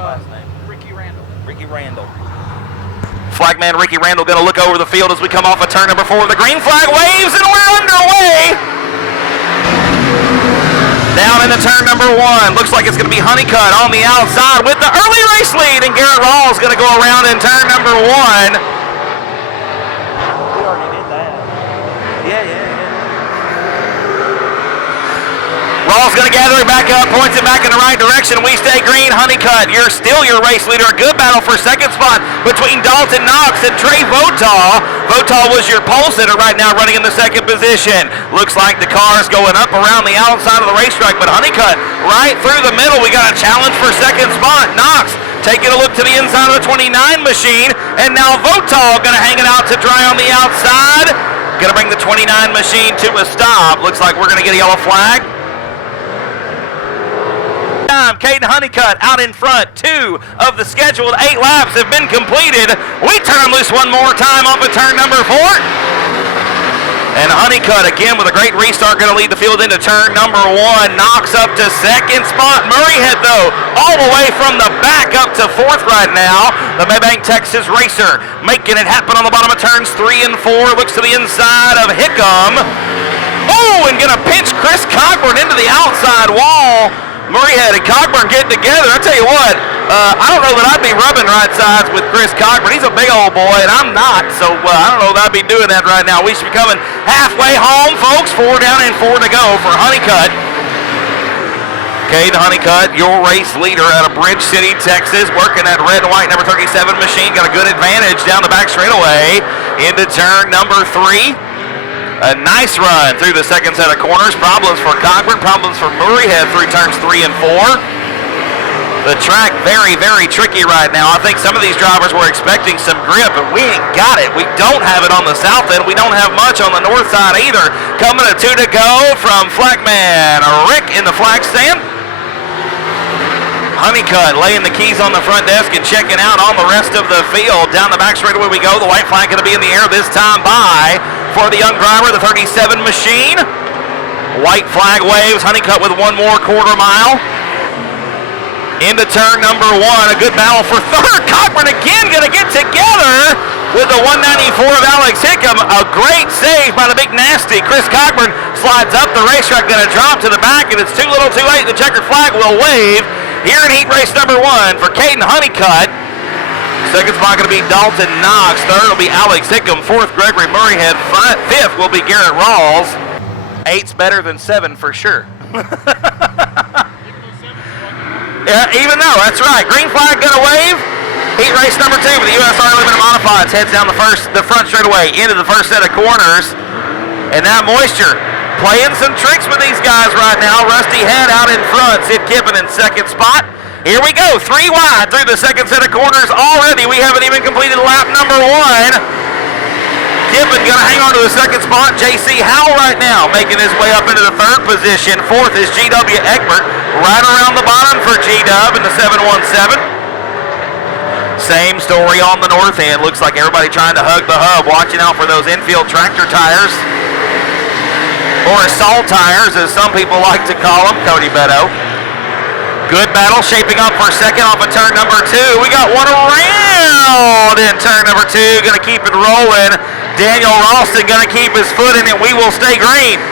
last name? Ricky Randall. Ricky Randall. Flagman Ricky Randall going to look over the field as we come off of turn number 4. The green flag waves and we're underway. Down into turn number 1. Looks like it's going to be Honeycutt on the outside with the early race lead, and Garrett Rawls going to go around in turn number 1. We already did that. Yeah. Rawls going to gather it back up, points it back in the right direction. We stay green. Honeycutt, you're still your race leader. A good battle for second spot between Dalton Knox and Trey Votaw. Votaw was your pole sitter right now, running in the second position. Looks like the car's going up around the outside of the racetrack, but Honeycutt right through the middle. We got a challenge for second spot. Knox taking a look to the inside of the 29 machine, and now Votaw going to hang it out to dry on the outside. Going to bring the 29 machine to a stop. Looks like we're going to get a yellow flag. Caden Honeycutt out in front. 2 of the scheduled 8 laps have been completed. We turn loose one more time off of turn number 4. And Honeycutt again with a great restart, going to lead the field into turn number 1. Knocks up to second spot. Murrayhead though all the way from the back up to 4th right now. The Maybank Texas racer making it happen on the bottom of turns 3 and 4. Looks to the inside of Hickam. Oh, and going to pinch Chris Cockburn into the outside wall. Murrayhead and Cockburn getting together. I tell you what, I don't know that I'd be rubbing right sides with Chris Cockburn. He's a big old boy, and I'm not, so I don't know that I'd be doing that right now. We should be coming halfway home, folks. 4 down and 4 to go for Honeycutt. Caden Honeycutt, your race leader out of Bridge City, Texas, working that red and white number 37 machine. Got a good advantage down the back straightaway into turn number 3. A nice run through the second set of corners. Problems for Cockburn, problems for Murrayhead through turns 3 and 4. The track very, very tricky right now. I think some of these drivers were expecting some grip, but we ain't got it. We don't have it on the south end. We don't have much on the north side either. Coming to 2 to go from Flagman Rick in the flag stand. Honeycutt laying the keys on the front desk and checking out on the rest of the field. Down the back straightaway we go. The white flag going to be in the air this time by for the young driver, the 37 machine. White flag waves. Honeycutt with 1 more quarter mile. Into turn number 1. A good battle for 3rd. Cockburn again going to get together with the 194 of Alex Hickam. A great save by the big nasty. Chris Cockburn slides up the racetrack, going to drop to the back, and it's too little too late. The checkered flag will wave here in heat race number 1 for Caden Honeycutt. Second spot going to be Dalton Knox. 3rd will be Alex Hickam. 4th, Gregory Murrayhead. 5th will be Garrett Rawls. 8's better than 7 for sure. Yeah, even though, that's right. Green flag going to wave. Heat race number 2 for the USRA Limited Modifieds. Heads down the front straightaway into the first set of corners. And that moisture playing some tricks with these guys right now. Rusty Head out in front. Sid Kippen in second spot. Here we go. 3 wide through the second set of corners already. We haven't even completed lap number 1. Kippen going to hang on to the second spot. J.C. Howell right now making his way up into the 3rd position. 4th is G.W. Egbert. Right around the bottom for G-Dub in the 717. Same story on the north end. Looks like everybody trying to hug the hub. Watching out for those infield tractor tires. Or assault tires, as some people like to call them. Cody Beto. Good battle shaping up for second off of turn number 2. We got one around in turn number 2. Going to keep it rolling. Daniel Ralston going to keep his foot in it. We will stay green.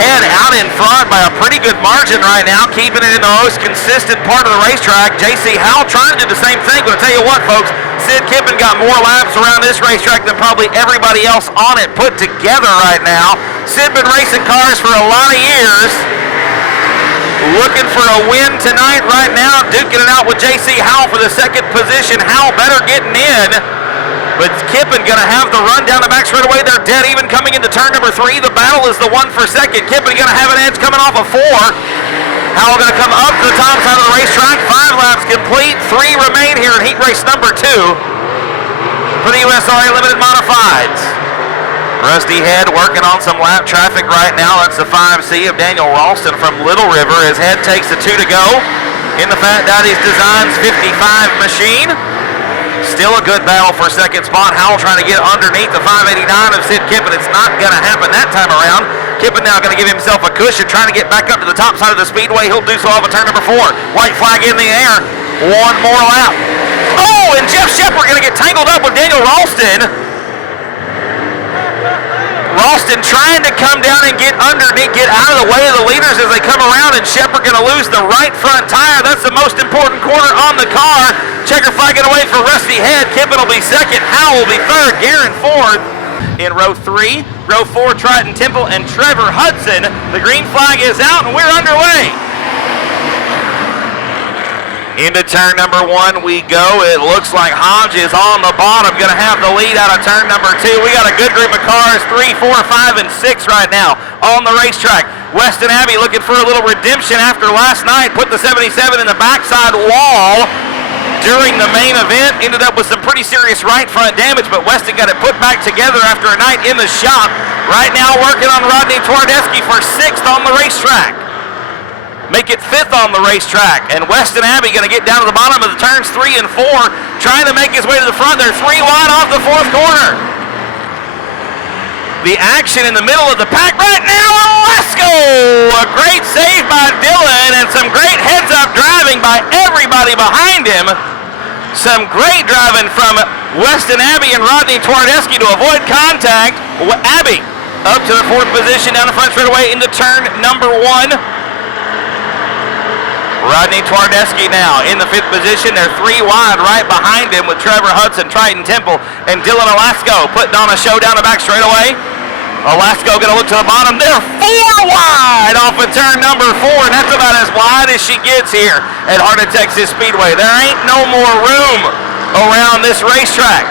Head out in front by a pretty good margin right now, keeping it in the most consistent part of the racetrack. J.C. Howell trying to do the same thing, but I'll tell you what, folks, Sid Kippen got more laps around this racetrack than probably everybody else on it put together right now. Sid been racing cars for a lot of years. Looking for a win tonight right now, duking it out with J.C. Howell for the second position. Howell better getting in. But Kippen going to have the run down the back straightaway. They're dead even coming into turn number 3. The battle is the 1 for second. Kippen going to have an edge coming off of 4. Howell going to come up to the top side of the racetrack. 5 laps complete. 3 remain here in heat race number 2 for the USRA Limited Modifieds. Rusty Head working on some lap traffic right now. That's the 5C of Daniel Ralston from Little River. His Head takes the 2 to go in the Fat Daddy's Designs 55 machine. Still a good battle for second spot. Howell trying to get underneath the 589 of Sid Kippen. It's not going to happen that time around. Kippen now going to give himself a cushion, trying to get back up to the top side of the speedway. He'll do so off of turn number 4. White flag in the air. One more lap. Oh, and Jeff Shepard going to get tangled up with Daniel Ralston. Ralston trying to come down and get underneath, get out of the way of the leaders as they come around, and Shepard going to lose the right front tire. That's the most important corner on the car. Checker flag it away for Rusty Head. Kippen will be second. Howell will be third. Guerin fourth. In row 3, row 4, Triton Temple and Trevor Hudson. The green flag is out and we're underway. Into turn number 1 we go. It looks like Hodges on the bottom, going to have the lead out of turn number 2. We got a good group of cars, 3, 4, 5, and 6 right now on the racetrack. Weston Abbey looking for a little redemption after last night. Put the 77 in the backside wall during the main event. Ended up with some pretty serious right front damage, but Weston got it put back together after a night in the shop. Right now working on Rodney Twardesky for 6th on the racetrack. Make it 5th on the racetrack. And Weston Abbey going to get down to the bottom of the turns 3 and 4, trying to make his way to the front. They're 3 wide off the 4th corner. The action in the middle of the pack right now. Let's go! A great save by Dillon and some great heads-up driving by everybody behind him. Some great driving from Weston Abbey and Rodney Twardesky to avoid contact. Abbey up to the 4th position down the front straightaway into turn number 1. Rodney Twardesky now in the 5th position. They're 3 wide right behind him with Trevor Hudson, Triton Temple, and Dylan Alasko putting on a show down the back straightaway. Alasko going to look to the bottom. They're 4 wide off of turn number 4, and that's about as wide as she gets here at Heart O Texas Speedway. There ain't no more room around this racetrack.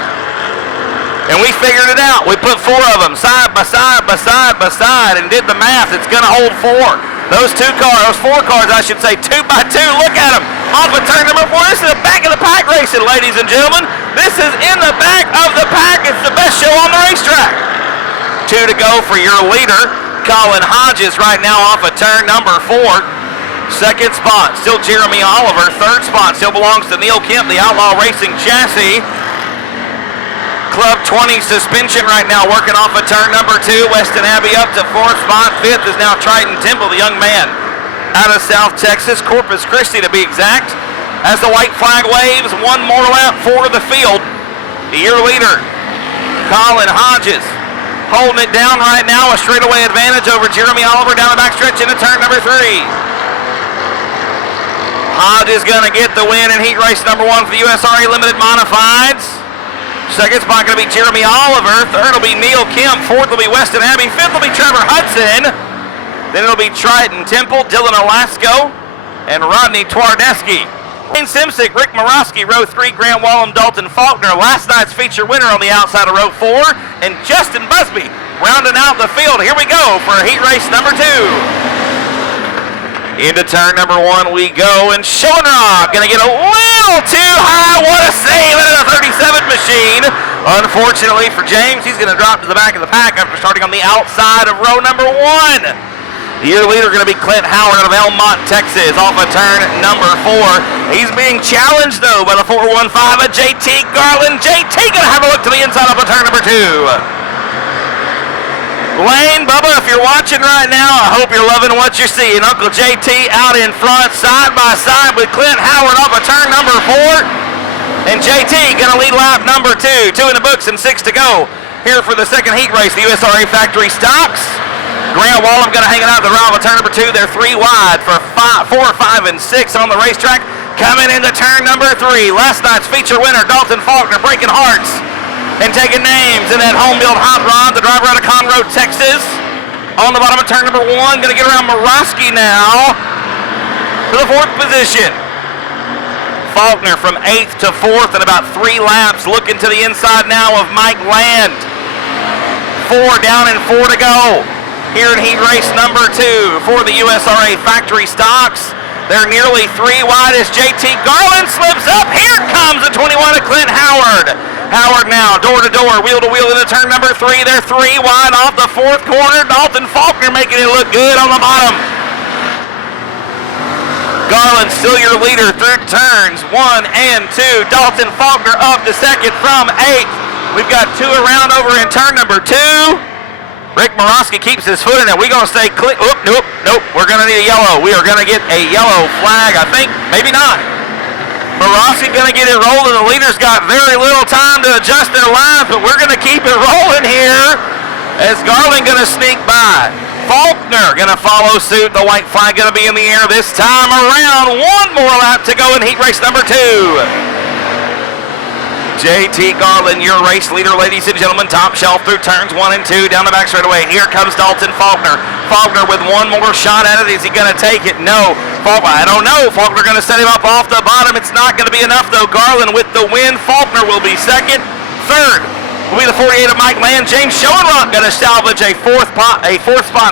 And we figured it out. We put 4 of them side by side by side by side and did the math. It's going to hold 4. Those 4 cars, I should say, 2 by 2. Look at them off of turn number 4. This is the back of the pack racing, ladies and gentlemen. This is in the back of the pack. It's the best show on the racetrack. 2 to go for your leader, Colin Hodges, right now off of turn number 4. 2nd spot, still Jeremy Oliver. 3rd spot still belongs to Neil Kemp, the Outlaw Racing chassis. Club 20 suspension right now working off of turn number 2. Weston Abbey up to 4th spot. 5th is now Triton Temple, the young man out of South Texas, Corpus Christi to be exact. As the white flag waves, 1 more lap for the field. Your leader, Colin Hodges, holding it down right now. A straightaway advantage over Jeremy Oliver down the backstretch into turn number 3. Hodges going to get the win in heat race number 1 for the USRA Limited Modifieds. 2nd spot going to be Jeremy Oliver. 3rd will be Neil Kemp. 4th will be Weston Abbey. 5th will be Trevor Hudson. Then it'll be Triton Temple, Dylan Alasko, and Rodney Twardesky. Wayne Simsick, Rick Morosky, row 3, Grant Wallum, Dalton Faulkner. Last night's feature winner on the outside of row 4. And Justin Busby rounding out the field. Here we go for heat race number 2. Into turn number 1 we go, and Schoenrock going to get a little too high. What a save out of the 37 machine. Unfortunately for James, he's going to drop to the back of the pack after starting on the outside of row number 1. Your leader going to be Clint Howard out of Elm Mott, Texas, off of turn number 4. He's being challenged, though, by the 415 of JT Garland. JT going to have a look to the inside of turn number 2. Lane, Bubba, if you're watching right now, I hope you're loving what you're seeing. Uncle JT out in front, side by side with Clint Howard off of turn number 4. And JT going to lead lap number 2. 2 in the books and 6 to go here for the second heat race, the USRA Factory Stocks. Grant Wallum going to hang it out the round of turn number 2. They're 3 wide for 4, 5, and 6 on the racetrack. Coming into turn number 3. Last night's feature winner, Dalton Faulkner, breaking hearts and taking names in that home-built hot rod. The driver out of Conroe, Texas. On the bottom of turn number 1, going to get around Morosky now to the 4th position. Faulkner from 8th to 4th in about 3 laps, looking to the inside now of Mike Land. 4 down and 4 to go here in heat race number 2 for the USRA Factory Stocks. They're nearly 3 wide as JT Garland slips up. Here comes the 21 of Clint Howard. Howard now, door to door, wheel to wheel into turn number 3. They're 3 wide off the 4th corner. Dalton Faulkner making it look good on the bottom. Garland still your leader through turns 1 and 2. Dalton Faulkner up to second from 8th. We've got 2 around over in turn number 2. Rick Morosky keeps his foot in it. We're going to stay clear. Nope. We're going to need a yellow. We are going to get a yellow flag, I think. Maybe not. Morosky going to get it rolling. The leader's got very little time to adjust their lines, but we're going to keep it rolling here as Garland going to sneak by. Faulkner going to follow suit. The white flag going to be in the air this time around. 1 more lap to go in heat race number 2. JT Garland, your race leader, ladies and gentlemen, top shelf through turns 1 and 2, down the back straightaway. Here comes Dalton Faulkner. Faulkner with 1 more shot at it. Is he going to take it? No. I don't know. Faulkner going to set him up off the bottom. It's not going to be enough, though. Garland with the win. Faulkner will be second. Third will be the 48 of Mike Land. James Schoenrock going to salvage a fourth spot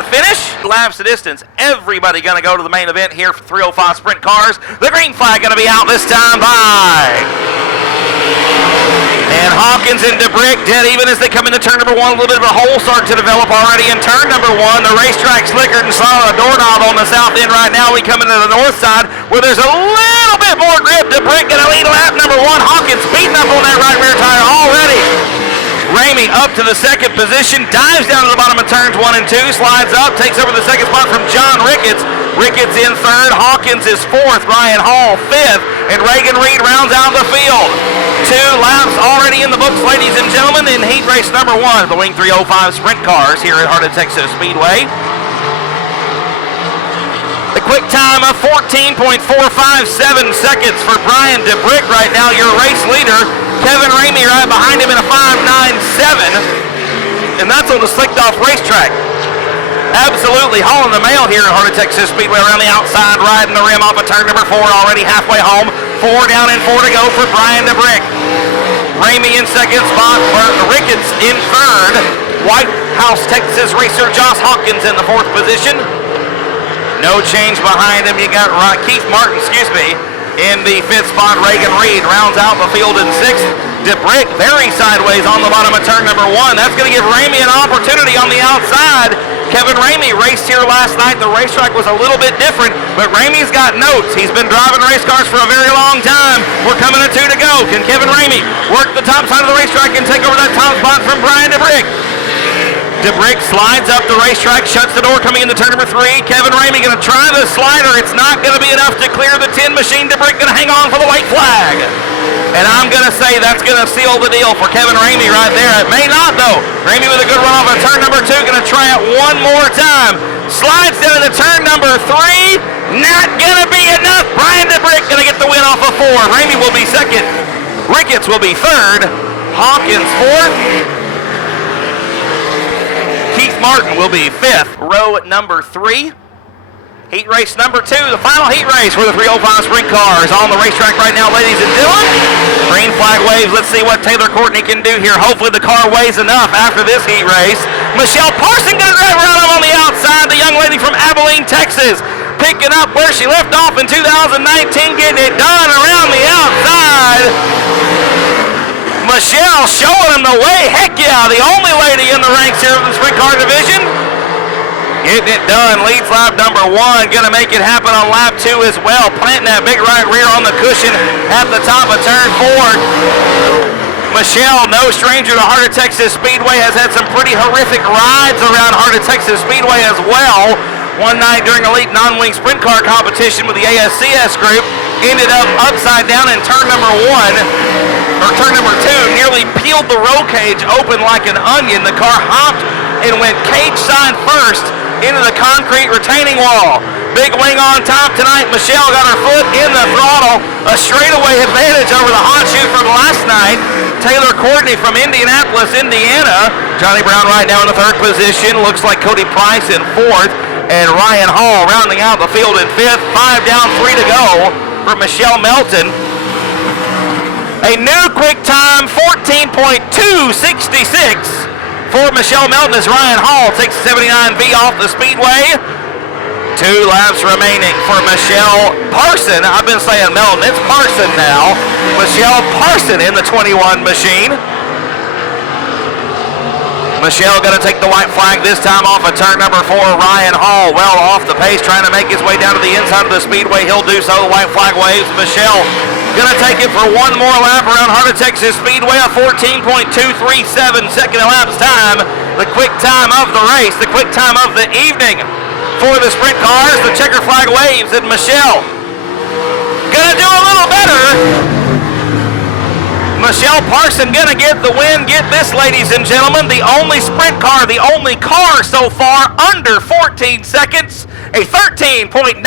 finish. Laps the distance. Everybody going to go to the main event here for 305 sprint cars. The green flag going to be out this time by... And Hawkins and DeBrick dead even as they come into turn number 1. A little bit of a hole starting to develop already in turn number 1. The racetrack slickered and saw a doorknob on the south end right now. We come into the north side where there's a little bit more grip. DeBrick going to lead lap number 1. Hawkins beating up on that right rear tire already. Ramey up to the second position, dives down to the bottom of turns 1 and 2, slides up, takes over the second spot from John Ricketts. Ricketts in third, Hawkins is fourth, Ryan Hall fifth, and Reagan Reed rounds out the field. 2 laps already in the books, ladies and gentlemen, in heat race number 1 of the Wing 305 sprint cars here at Heart O Texas Speedway. The quick time of 14.457 seconds for Brian DeBrick right now, your race leader. Kevin Ramey right behind him in a 5.97, and that's on the slicked off racetrack. Absolutely hauling the mail here at Heart O Texas Speedway around the outside, riding the rim off of turn number 4, already halfway home. 4 down and 4 to go for Brian DeBrick. Ramey in second spot, Ricketts in third. White House Texas racer Josh Hawkins in the 4th position. No change behind him. You got Keith Martin, in the 5th spot. Reagan Reed rounds out the field in 6th. DeBrick very sideways on the bottom of turn number 1. That's going to give Ramey an opportunity on the outside. Kevin Ramey raced here last night. The racetrack was a little bit different, but Ramey's got notes. He's been driving race cars for a very long time. We're coming to 2 to go. Can Kevin Ramey work the top side of the racetrack and take over that top spot from Brian DeBrick? DeBrick slides up the racetrack, shuts the door coming into turn number 3. Kevin Ramey going to try the slider. It's not going to be enough to clear the 10 machine. DeBrick going to hang on for the white flag. And I'm going to say that's going to seal the deal for Kevin Ramey right there. It may not, though. Ramey with a good run off of turn number 2. Going to try it one more time. Slides down into turn number 3. Not going to be enough. Brian DeBrick going to get the win off of 4. Ramey will be second. Ricketts will be third. Hawkins fourth. Keith Martin will be 5th. Row number 3. Heat race number 2, the final heat race for the 305 sprint cars on the racetrack right now, ladies and gentlemen. Green flag waves. Let's see what Taylor Courtney can do here. Hopefully the car weighs enough after this heat race. Michelle Parson going to grab around on the outside. The young lady from Abilene, Texas, picking up where she left off in 2019, getting it done around the outside. Michelle showing him the way. Heck yeah, the only lady in the ranks here of the sprint car division. Getting it done, leads lap number 1, gonna make it happen on lap 2 as well, planting that big right rear on the cushion at the top of turn 4. Michelle, no stranger to Heart O Texas Speedway, has had some pretty horrific rides around Heart O Texas Speedway as well. One night during elite non-wing sprint car competition with the ASCS group, ended up upside down in turn number 2, nearly peeled the roll cage open like an onion. The car hopped and went cage side first into the concrete retaining wall. Big wing on top tonight. Michelle got her foot in the throttle. A straightaway advantage over the hot shoe from last night. Taylor Courtney from Indianapolis, Indiana. Johnny Brown right now in the 3rd position. Looks like Cody Price in 4th. And Ryan Hall rounding out the field in 5th. 5 down, 3 to go for Michelle Melton. A new quick time, 14.266. For Michelle Melton as Ryan Hall takes the 79V off the speedway. 2 laps remaining for Michelle Parson. I've been saying Melton, it's Parson now. Michelle Parson in the 21 machine. Michelle going to take the white flag this time off of turn number 4. Ryan Hall well off the pace, trying to make his way down to the inside of the speedway. He'll do so. The white flag waves. Michelle going to take it for one more lap around Heart O Texas Speedway. A 14.237 second elapsed time. The quick time of the race, the quick time of the evening for the sprint cars. The checker flag waves, and Michelle going to do a little better. Michelle Parson gonna get the win. Get this, ladies and gentlemen, the only sprint car, the only car so far under 14 seconds. A 13.968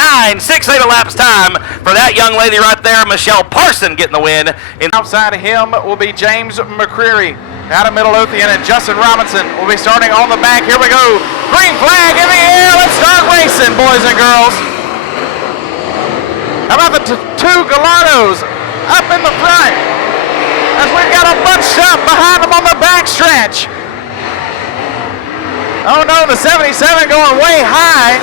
elapsed time for that young lady right there, Michelle Parson, getting the win. Outside of him will be James McCreary. Out of Midlothian, and Justin Robinson will be starting on the back. Here we go. Green flag in the air. Let's start racing, boys and girls. How about the two Gallardos up in the front? As we've got a bunch up behind them on the backstretch. Oh no, the 77 going way high.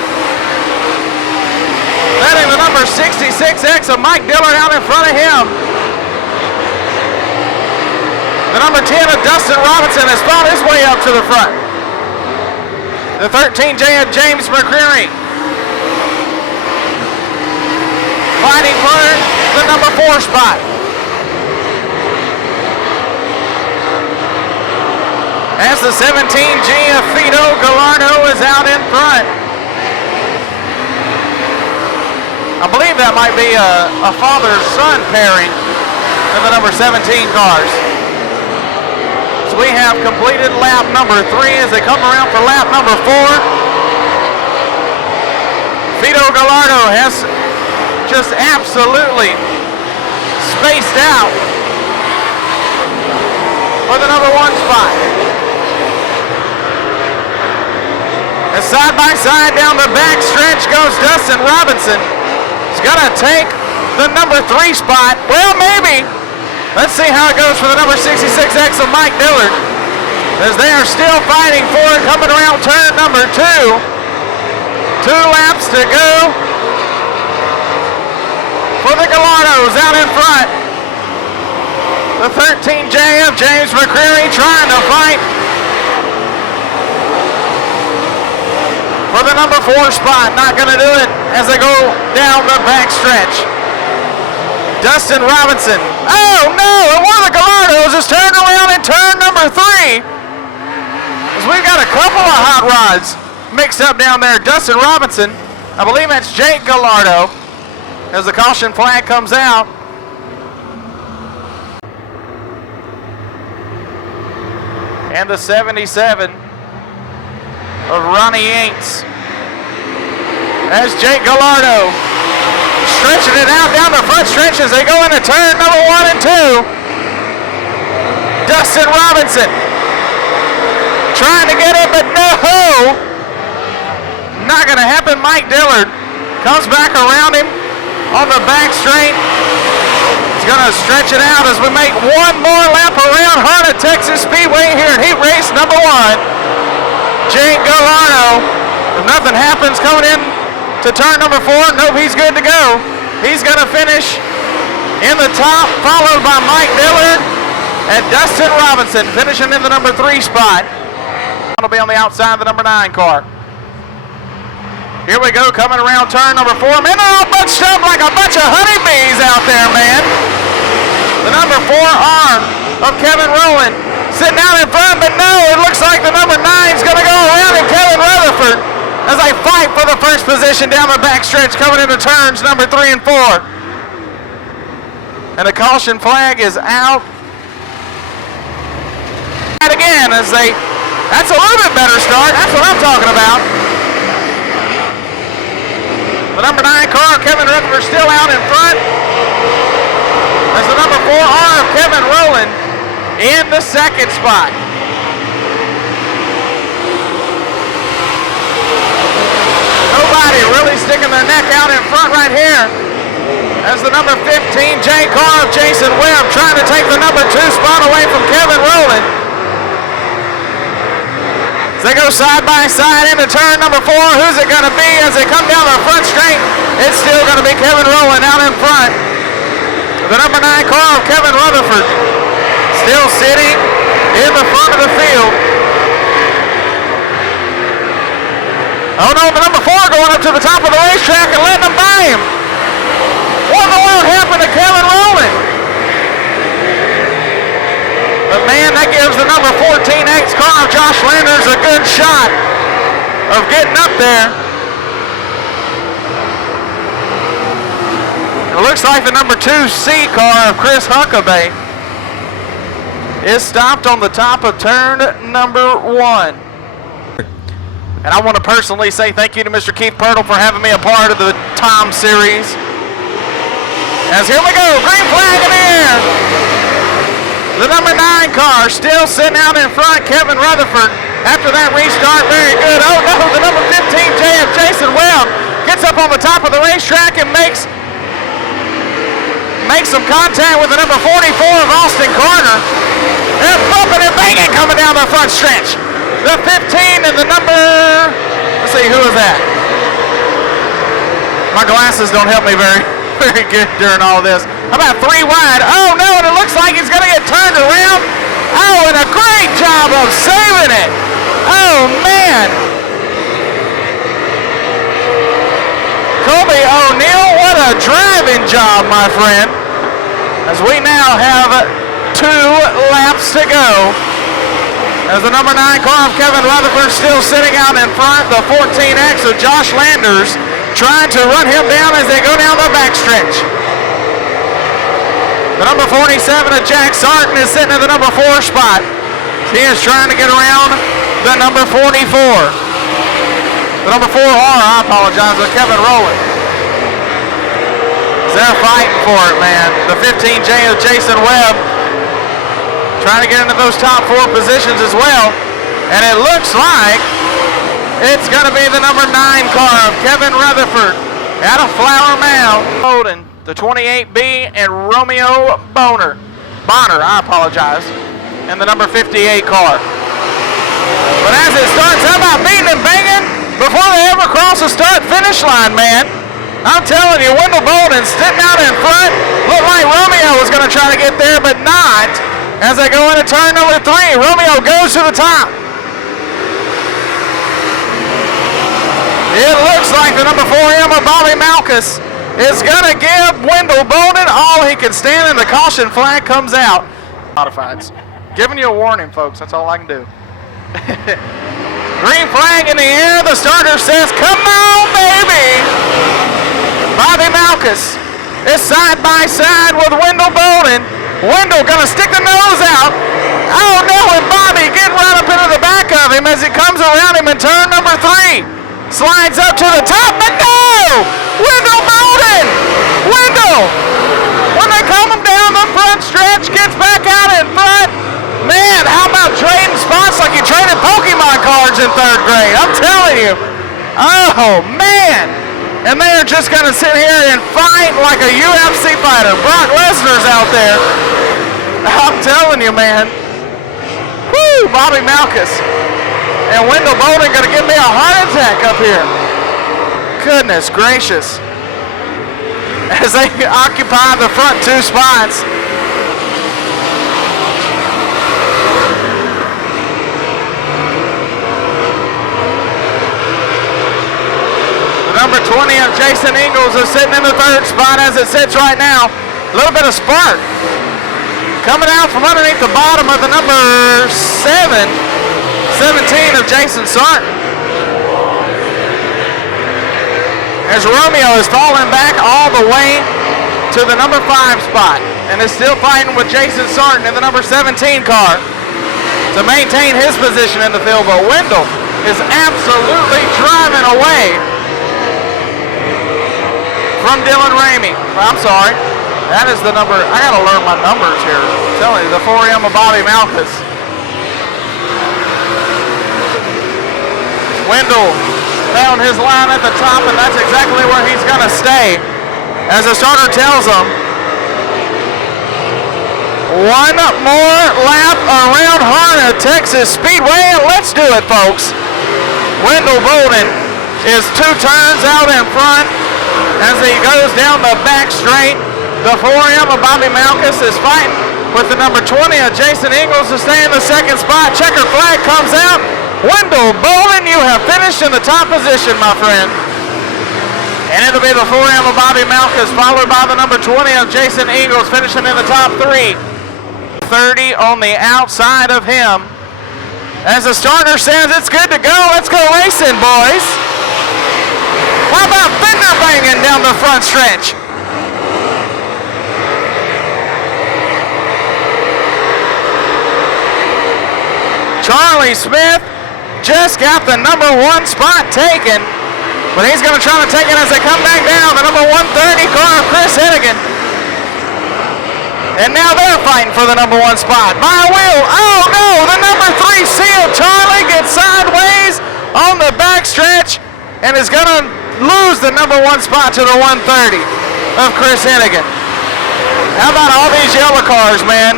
Letting the number 66X of Mike Dillard out in front of him. The number 10 of Dustin Robinson has found his way up to the front. The 13J of James McCreary. Fighting for the number 4 spot. As the 17G of Fido Gallardo is out in front. I believe that might be a father-son pairing in the number 17 cars. So we have completed lap number 3 as they come around for lap number 4. Fido Gallardo has just absolutely spaced out for the number 1 spot. And side by side down the back stretch goes Dustin Robinson. He's going to take the number 3 spot. Well, maybe. Let's see how it goes for the number 66X of Mike Dillard, as they are still fighting for it, coming around turn number 2. 2 laps to go for the Gallardos out in front. The 13J of James McCreary trying to fight for the number 4 spot. Not going to do it as they go down the back stretch. Dustin Robinson. Oh no! And one of the Gallardos is turned around in turn number 3. As we've got a couple of hot rods mixed up down there. Dustin Robinson. I believe that's Jake Gallardo. As the caution flag comes out. And the 77 of Ronnie Yates. As Jake Gallardo stretching it out down the front stretch as they go into turn number 1 and 2. Dustin Robinson trying to get it, but no! Not going to happen. Mike Dillard comes back around him on the back straight. He's going to stretch it out as we make one more lap around Heart O Texas Speedway here at heat race number 1. Jake Gallardo, if nothing happens coming in to turn number 4, nope, he's good to go. He's going to finish in the top, followed by Mike Dillard and Dustin Robinson finishing in the number 3 spot. It'll be on the outside of the number 9 car. Here we go, coming around turn number 4. Man, they're all bunched up like a bunch of honeybees out there, man. The number 4 arm of Kevin Rowland sitting out in front, but no, it looks like the number 9's going to go around in Kevin Rutherford as they fight for the first position down the backstretch coming into turns number 3 and 4. And the caution flag is out. And again, as that's a little bit better start. That's what I'm talking about. The number 9 car, Kevin Rutherford, still out in front. As the number 4 arm, Kevin Rowland, in the 2nd spot. Nobody really sticking their neck out in front right here. As the number 15 J car of Jason Webb trying to take the number 2 spot away from Kevin Rowland. As they go side by side into turn number 4, who's it going to be as they come down the front straight? It's still going to be Kevin Rowland out in front. The number 9 car of Kevin Rutherford still sitting in the front of the field. Oh no, the number 4 going up to the top of the racetrack and letting them by him. What in the world happened to Kevin Rowland? But man, that gives the number 14X car of Josh Landers a good shot of getting up there. It looks like the number 2C car of Chris Huckabee is stopped on the top of turn number 1. And I want to personally say thank you to Mr. Keith Pirtle for having me a part of the Tom Series. As here we go, green flag in the air. The number 9 car still sitting out in front, Kevin Rutherford. After that restart, very good. Oh no, the number 15J of Jason Webb gets up on the top of the racetrack and makes some contact with the number 44 of Austin Carter. They're bumping and banging coming down the front stretch. The 15 and the number, let's see, who is that? My glasses don't help me very good during all this. How about 3 wide? Oh no, and it looks like he's gonna get turned around. Oh, and a great job of saving it. Oh man. Colby O'Neill, what a driving job, my friend. As we now have 2 laps to go. As the number 9 car of Kevin Rutherford still sitting out in front, the 14X of Josh Landers trying to run him down as they go down the backstretch. The number 47 of Jack Sarton is sitting in the number 4 spot. He is trying to get around the number 44. The number 4R, I apologize, with Kevin Rowland. They're fighting for it, man. The 15J of Jason Webb trying to get into those top 4 positions as well. And it looks like it's going to be the number 9 car of Kevin Rutherford out of Flower Mound. The 28B and Romeo Bonner, I apologize, and the number 58 car. But as it starts, how about beating and banging before they ever cross the start-finish line, man? I'm telling you, Wendell Bolden sitting out in front. Looked like Romeo was going to try to get there, but not. As they go into turn number 3, Romeo goes to the top. It looks like the number 4M of Bobby Malkus is going to give Wendell Bolden all he can stand, and the caution flag comes out. Modifieds. Giving you a warning, folks. That's all I can do. Green flag in the air. The starter says, come on, baby. Bobby Malkus is side by side with Wendell Bolden. Wendell going to stick the nose out. Oh, no, and Bobby getting right up into the back of him as he comes around him in turn number 3. Slides up to the top, but no! Wendell Bolden! Wendell! When they come down the front stretch, gets back out in front. Man, how about trading spots like you traded Pokemon cards in 3rd grade? I'm telling you. Oh, man. And they are just going to sit here and fight like a UFC fighter. Brock Lesnar's out there. I'm telling you, man. Woo, Bobby Malkus. And Wendell Bolden going to give me a heart attack up here. Goodness gracious. As they occupy the front 2 spots. The number 20 of Jason Ingalls is sitting in the 3rd spot as it sits right now. A little bit of spark coming out from underneath the bottom of the number 17 of Jason Sarton. As Romeo is falling back all the way to the number 5 spot and is still fighting with Jason Sarton in the number 17 car to maintain his position in the field. But Wendell is absolutely driving away from Dylan Ramey. I'm sorry. That is the number. I got to learn my numbers here. I'm telling you, the 4M of Bobby Malkus. Wendell found his line at the top, and that's exactly where he's going to stay. As the starter tells him, one more lap around Heart O Texas Speedway, and let's do it, folks. Wendell Bolden is 2 turns out in front as he goes down the back straight. The 4M of Bobby Malkus is fighting with the number 20 of Jason Ingalls to stay in the 2nd spot. Checker flag comes out. Wendell Bolin, you have finished in the top position, my friend. And it'll be the 4M of Bobby Malkus, followed by the number 20 of Jason Eagles, finishing in the top 3. 30 on the outside of him. As the starter says, it's good to go. Let's go racing, boys. How about fender banging down the front stretch? Charlie Smith just got the number 1 spot taken, but he's going to try to take it as they come back down. The number 130 car of Chris Hennigan. And now they're fighting for the number 1 spot. By a wheel. Oh no, the number 3 seal Charlie gets sideways on the back stretch and is going to lose the number 1 spot to the 130 of Chris Hennigan. How about all these yellow cars, man?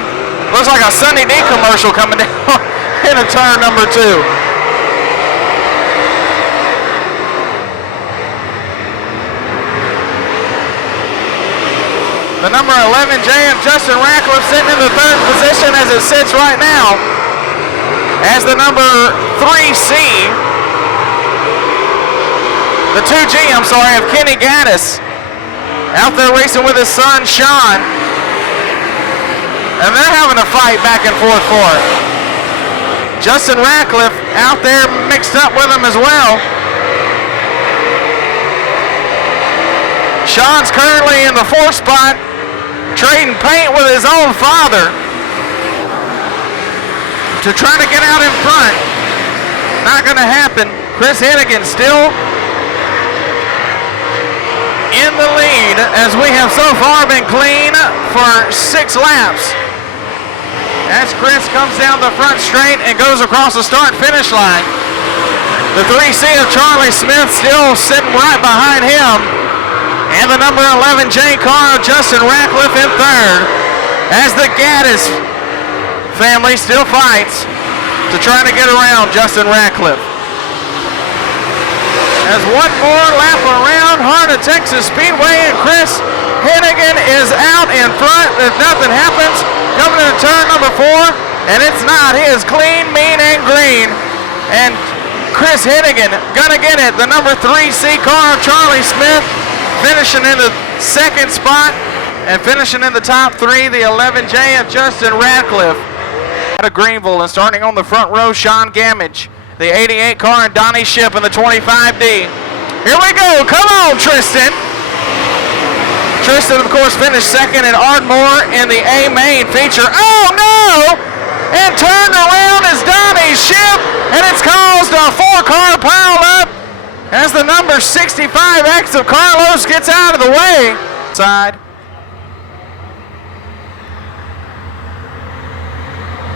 Looks like a Sunny D commercial coming down into turn number 2. The number 11 JM Justin Ratcliffe sitting in the 3rd position as it sits right now. As the number 3C, the 2G, I'm sorry, of Kenny Gaddis, out there racing with his son Sean. And they're having a fight back and forth for it. Justin Ratcliffe out there mixed up with him as well. Sean's currently in the 4th spot, trading paint with his own father to try to get out in front. Not going to happen. Chris Hennigan still in the lead as we have so far been clean for 6 laps. As Chris comes down the front straight and goes across the start-finish line. The 3C of Charlie Smith still sitting right behind him. And the number 11 J car of Justin Ratcliffe in 3rd. As the Gaddis family still fights to try to get around Justin Ratcliffe. As one more lap around Heart O Texas Speedway, and Chris Hennigan is out in front if nothing happens. Coming into turn number 4, and it's not. He is clean, mean, and green. And Chris Hennigan gonna get it. The number 3C car of Charlie Smith finishing in the 2nd spot, and finishing in the top 3, the 11J of Justin Ratcliffe out of Greenville. And starting on the front row, Sean Gamage, the 88 car, and Donnie Ship in the 25D. Here we go. Come on, Tristan. Tristan, of course, finished 2nd in Ardmore in the A main feature. Oh no! And turned around is Donnie Ship, and it's caused a 4-car pileup as the number 65X of Carlos gets out of the way. Side.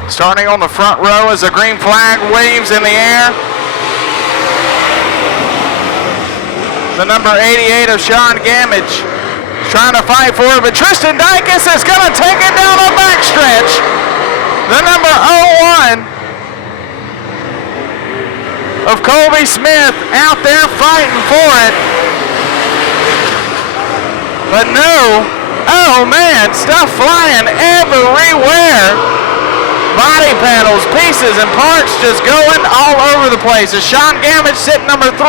Starting on the front row as the green flag waves in the air. The number 88 of Sean Gamage is trying to fight for it, but Tristan Dykes is going to take it down the backstretch. The number 01 of Colby Smith out there fighting for it. But no, oh man, stuff flying everywhere. Body panels, pieces, and parts just going all over the place. As Sean Gamage sitting number 3,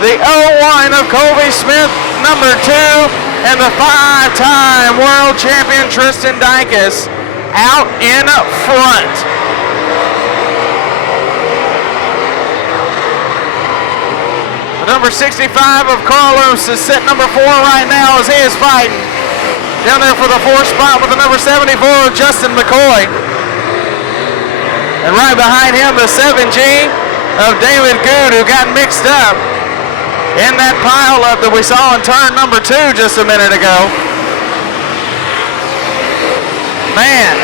the 01 of Colby Smith number 2, and the 5-time world champion Tristan Dykes out in front. The number 65 of Carlos is sitting number 4 right now as he is fighting. Down there for the 4th spot with the number 74 of Justin McCoy. And right behind him, the 7G of David Good, who got mixed up in that pileup that we saw in turn number 2 just a minute ago. Man,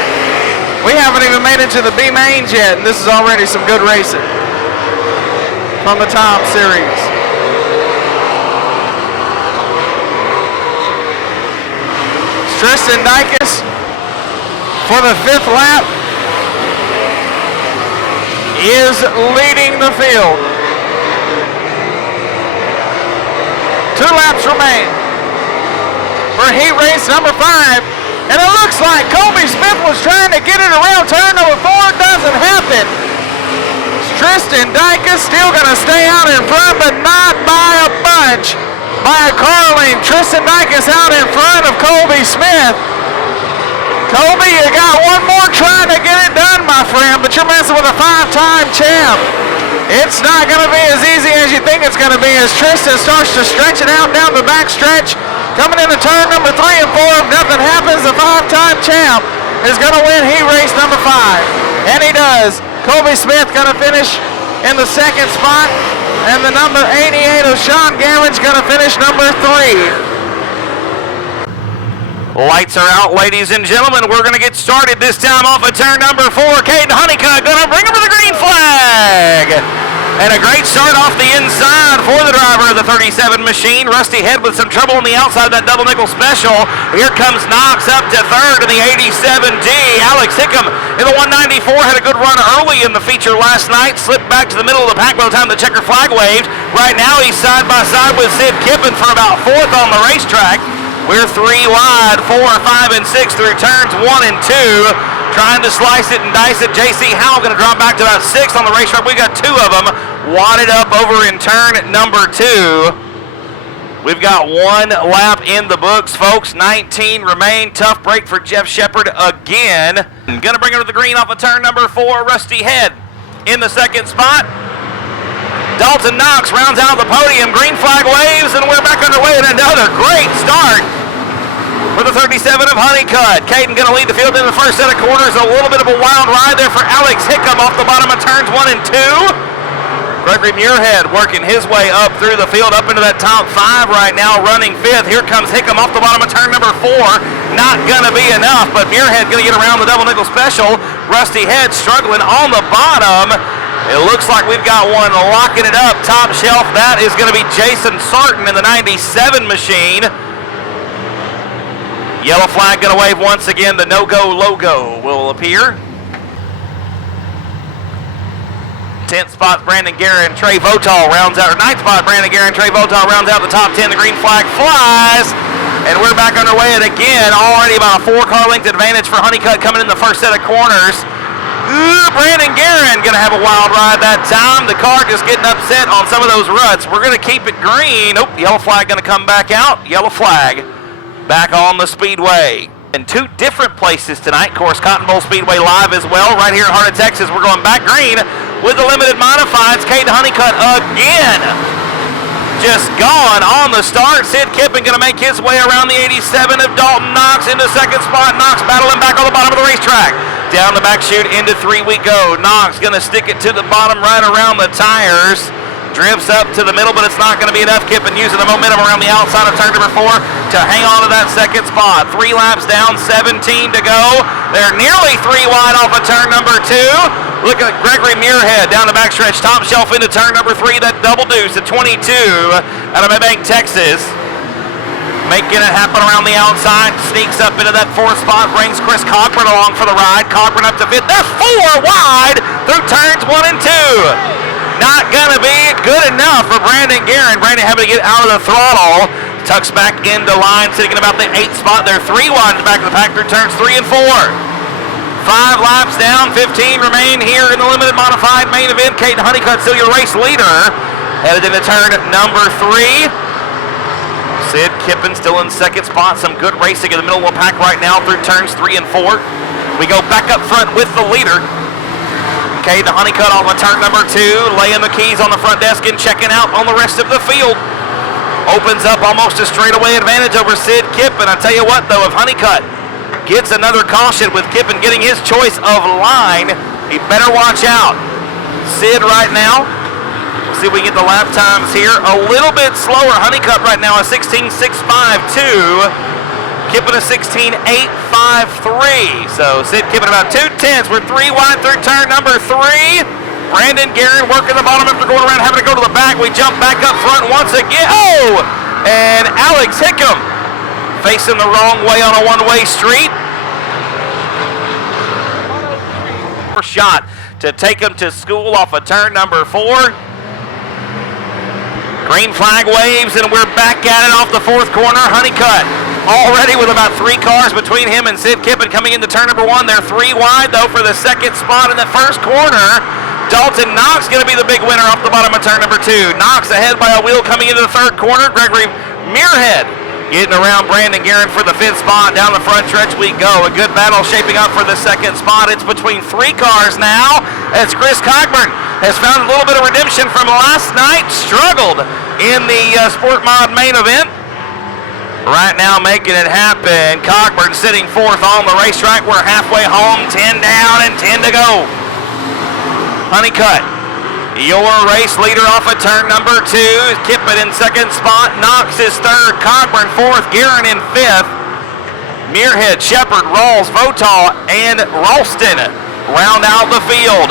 we haven't even made it to the B mains yet, and this is already some good racing from the Tom Series. Tristan Dykes for the 5th lap is leading the field. 2 laps remain for heat race number 5. And it looks like Colby Smith was trying to get it around turn number 4. Doesn't happen. Tristan Dyke is still going to stay out in front, but not by a bunch. By a car length. Tristan Dyke is out in front of Colby Smith. Colby, you got one more trying to get it done, my friend, but you're messing with a 5-time champ. It's not going to be as easy as you think it's going to be as Tristan starts to stretch it out down the back stretch. Coming into turn number 3 and 4, if nothing happens, the 5-time champ is going to win heat race number 5. And he does. Colby Smith going to finish in the 2nd spot, and the number 88 of Sean Garrett's going to finish number 3. Lights are out, ladies and gentlemen. We're going to get started this time off of turn number 4. Caden Honeycutt going to bring him to the green flag. And a great start off the inside for the driver of the 37 machine. Rusty Head with some trouble on the outside of that double nickel special. Here comes Knox up to 3rd in the 87D. Alex Hickam in the 194 had a good run early in the feature last night. Slipped back to the middle of the pack by the time the checker flag waved. Right now he's side by side with Sid Kippen for about 4th on the racetrack. We're 3 wide, 4, 5, and 6 through turns 1 and 2. Trying to slice it and dice it. J.C. Howell going to drop back to about 6th on the racetrack. We got 2 of them wadded up over in turn number 2. We've got 1 lap in the books, folks. 19 remain. Tough break for Jeff Shepard again. Going to bring him to the green off of turn number 4. Rusty Head in the 2nd spot. Dalton Knox rounds out the podium. Green flag waves, and we're back underway. And another great start for the 37 of Honeycutt. Caden going to lead the field in the first set of corners. A little bit of a wild ride there for Alex Hickam off the bottom of turns 1 and 2. Gregory Muirhead working his way up through the field, up into that top 5 right now, running 5th. Here comes Hickam off the bottom of turn number 4. Not going to be enough, but Muirhead going to get around the double nickel special. Rusty Head struggling on the bottom. It looks like we've got one locking it up. Top shelf, that is going to be Jason Sarton in the 97 machine. Yellow flag going to wave once again. The no-go logo will appear. 10th spot, Brandon Guerin, Trey Votal rounds out. Or 9th spot, Brandon Guerin, Trey Votal rounds out the top 10. The green flag flies. And we're back underway and again. Already about a 4-car length advantage for Honeycutt coming in the first set of corners. Brandon Guerin going to have a wild ride that time. The car just getting upset on some of those ruts. We're going to keep it green. Oh, yellow flag going to come back out. Yellow flag back on the speedway. In 2 different places tonight. Of course, Cotton Bowl Speedway live as well. Right here in Heart O Texas, we're going back green with the limited modifieds. Caden Honeycutt again. Just gone on the start. Sid Kippen going to make his way around the 87 of Dalton Knox into 2nd spot. Knox battling back on the bottom of the racetrack. Down the back chute into 3 we go. Knox going to stick it to the bottom right around the tires. Drifts up to the middle, but it's not going to be enough. Kippen using the momentum around the outside of turn number 4 to hang on to that 2nd spot. 3 laps down, 17 to go. They're nearly 3 wide off of turn number 2. Look at Gregory Muirhead down the backstretch, top shelf into turn number 3. That double deuce at 22 out of Maybank, Texas. Making it happen around the outside, sneaks up into that 4th spot, brings Chris Cochran along for the ride. Cochran up to 5th. They're 4 wide through turns 1 and 2. Not gonna be good enough for Brandon Guerin. Brandon having to get out of the throttle. Tucks back into line, sitting in about the 8th spot. They're 3 wide in the back of the pack through turns 3 and 4. 5 laps down, 15 remain here in the limited modified main event. Caden Honeycutt still your race leader. Headed into turn number 3. Sid Kippen still in 2nd spot. Some good racing in the middle of the pack right now through turns 3 and 4. We go back up front with the leader. Caden Honeycutt on the turn number 2, laying the keys on the front desk and checking out on the rest of the field. Opens up almost a straightaway advantage over Sid Kippen. I tell you what though, if Honeycutt gets another caution with Kippen getting his choice of line, he better watch out. Sid right now, we'll see if we can get the lap times here. A little bit slower. Honeycutt right now is 16.652. Kippen a 16.853. So Sid Kippen about 2/10. We're 3 wide through turn number 3. Brandon Guerin working the bottom after going around, having to go to the back. We jump back up front once again. Oh! And Alex Hickam facing the wrong way on a one-way street. Shot to take him to school off of turn number 4. Green flag waves, and we're back at it off the 4th corner. Honeycutt already with about 3 cars between him and Sid Kippen coming into turn number 1. They're 3 wide, though, for the 2nd spot in the 1st corner. Dalton Knox going to be the big winner off the bottom of turn number 2. Knox ahead by a wheel coming into the third corner. Gregory Muirhead getting around Brandon Guerin for the 5th spot. Down the front stretch we go. A good battle shaping up for the 2nd spot. It's between 3 cars now as Chris Cockburn has found a little bit of redemption from last night. Struggled in the Sport Mod main event. Right now making it happen. Cockburn sitting 4th on the racetrack. We're halfway home. 10 down and 10 to go. Honeycutt, your race leader off of turn number 2. Kippen in 2nd spot. Knox is 3rd. Cockburn 4th. Guerin in 5th. Muirhead, Shepard, Rawls, Votaw, and Ralston round out the field.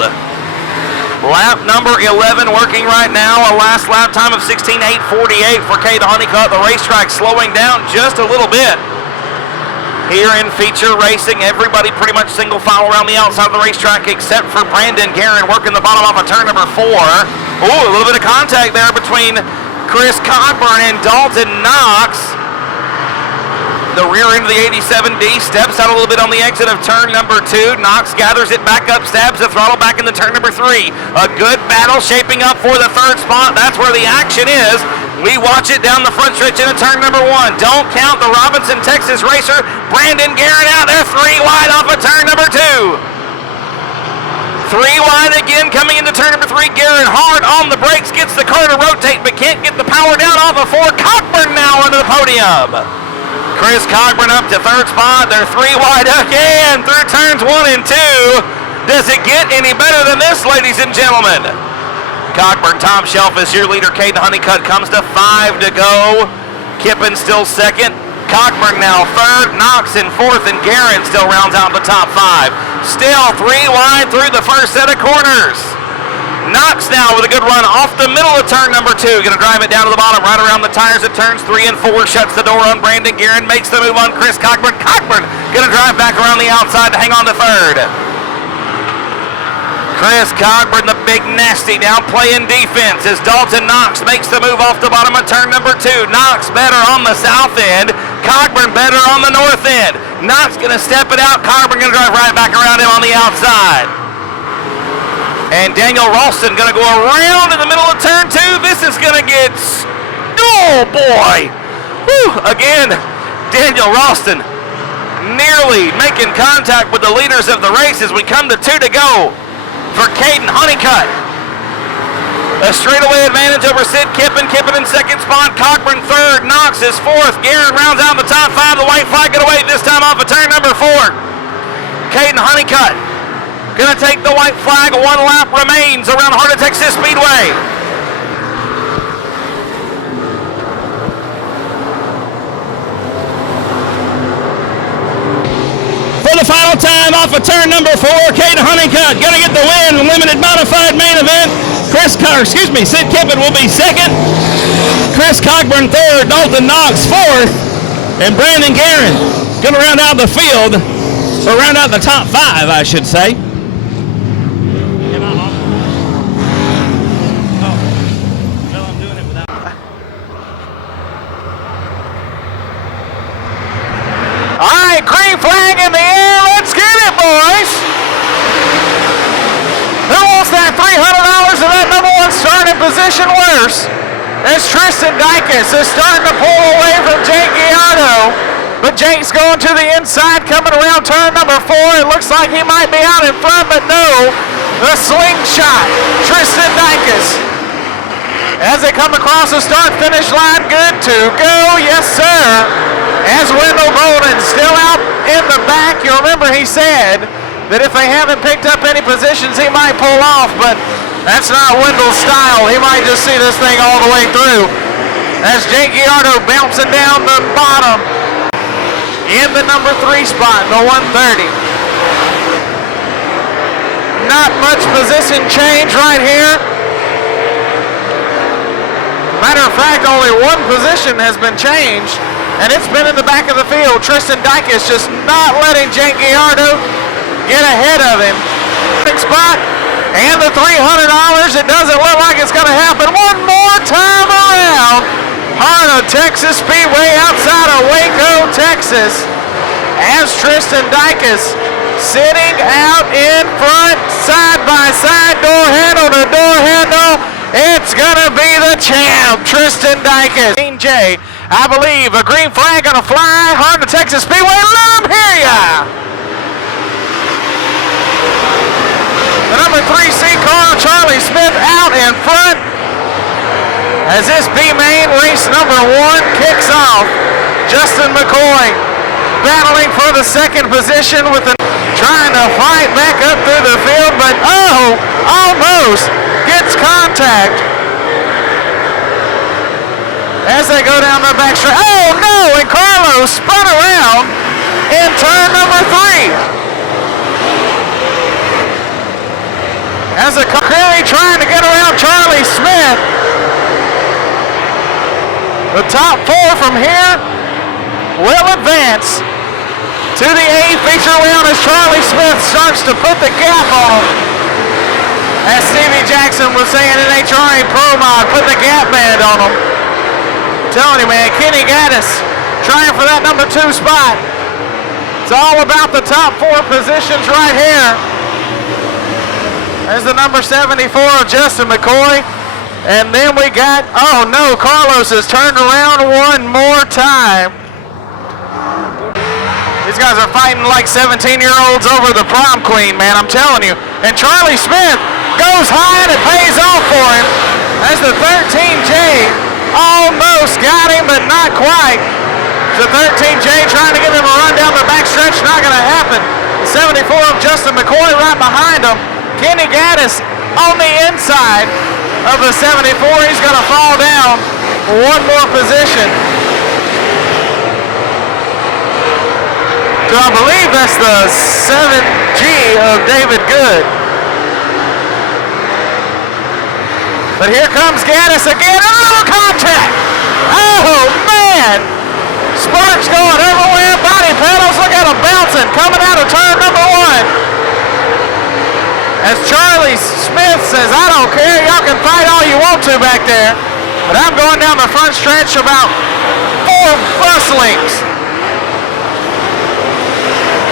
Lap number 11 working right now. A last lap time of 16:8:48 for Cade Honeycutt. The racetrack slowing down just a little bit. Here in feature racing, everybody pretty much single file around the outside of the racetrack except for Brandon Guerin working the bottom off of turn number 4. Ooh, a little bit of contact there between Chris Cockburn and Dalton Knox. The rear end of the 87D steps out a little bit on the exit of turn number 2. Knox gathers it back up, stabs the throttle back into turn number 3. A good battle shaping up for the 3rd spot. That's where the action is. We watch it down the front stretch into turn number 1. Don't count the Robinson, Texas racer. Brandon Guerin out there, 3 wide off of turn number 2. 3 wide again coming into turn number 3. Guerin hard on the brakes, gets the car to rotate, but can't get the power down off of 4. Cockburn now onto the podium. Chris Cockburn up to 3rd spot. They're 3 wide again through turns 1 and 2. Does it get any better than this, ladies and gentlemen? Cockburn, Tom Shelf is your leader. Caden Honeycutt comes to 5 to go. Kippen still 2nd. Cockburn now 3rd. Knox in 4th, and Guerin still rounds out the top 5. Still 3 wide through the first set of corners. Knox now with a good run off the middle of turn number 2. Going to drive it down to the bottom, right around the tires at turns 3 and 4. Shuts the door on Brandon Guerin. Makes the move on Chris Cockburn. Cockburn going to drive back around the outside to hang on to 3rd. Chris Cockburn, the big nasty, now playing defense as Dalton Knox makes the move off the bottom of turn number 2. Knox better on the south end. Cockburn better on the north end. Knox going to step it out. Cockburn going to drive right back around him on the outside. And Daniel Ralston going to go around in the middle of turn 2. This is going to get... Oh, boy. Whew. Again, Daniel Ralston nearly making contact with the leaders of the race as we come to 2 to go. For Caden Honeycutt. A straightaway advantage over Sid Kippen. Kippen in 2nd spot. Cockburn 3rd. Knox is 4th. Guerin rounds out the top 5. The white flag get away this time off of turn number 4. Caden Honeycutt gonna take the white flag. 1 lap remains around Heart O Texas Speedway. For the final time off of turn number 4, Caden Honeycutt gonna get the win. Limited modified main event. Sid Kippen will be 2nd. Chris Cockburn 3rd. Dalton Knox 4th. And Brandon Guerin gonna round out the field, or round out the top 5, I should say. All right, green flag in the air. Let's get it, boys. Who wants that $300 of that number 1 starting position worse? As Tristan Dykes is starting to pull away from Jake Gallardo. But Jake's going to the inside, coming around turn number 4. It looks like he might be out in front, but no. The slingshot, Tristan Dykes. As they come across the start-finish line, good to go. Yes, sir. As Wendell Bolden still out in the back. You remember he said that if they haven't picked up any positions, he might pull off, but that's not Wendell's style. He might just see this thing all the way through. As Jake Gallardo bouncing down the bottom in the number 3 spot, the 130. Not much position change right here. Matter of fact, only 1 position has been changed, and it's been in the back of the field. Tristan Dykes just not letting Jake Gallardo get ahead of him. Big spot, and the $300. It doesn't look like it's going to happen. One more time around Heart O Texas Speedway outside of Waco, Texas, as Tristan Dykes sitting out in front, side by side, door handle to door handle. It's gonna be the champ, Tristan Dykes. J, I believe a green flag gonna fly. Heart O Texas Speedway, let 'em hear ya. The number 3C car, Charlie Smith, out in front as this B-main race number 1 kicks off. Justin McCoy battling for the second position with the trying to fight back up through the field, but almost gets contact as they go down the back straight. Oh no, and Carlos spun around in turn number 3. As a McCreary trying to get around Charlie Smith. The top 4 from here will advance to the A feature round as Charlie Smith starts to put the gap on. As Stevie Jackson was saying in HRA Pro Mod, put the gap band on him. I'm telling you, man, Kenny Gaddis trying for that number 2 spot. It's all about the top 4 positions right here. There's the number 74 of Justin McCoy. And then we got, oh no, Carlos has turned around one more time. These guys are fighting like 17-year-olds over the prom queen, man, I'm telling you. And Charlie Smith goes high and it pays off for him as the 13J almost got him, but not quite. The 13J trying to give him a run down the backstretch, not going to happen. The 74 of Justin McCoy right behind him. Kenny Gaddis on the inside of the 74. He's going to fall down one more position. So I believe that's the 7G of David Good. But here comes Gaddis again. Oh, contact! Oh, man! Sparks going everywhere. Body pedals, look at them bouncing. Coming out of turn number 1. As Charlie Smith says, I don't care, y'all can fight all you want to back there, but I'm going down the front stretch about 4 bus lengths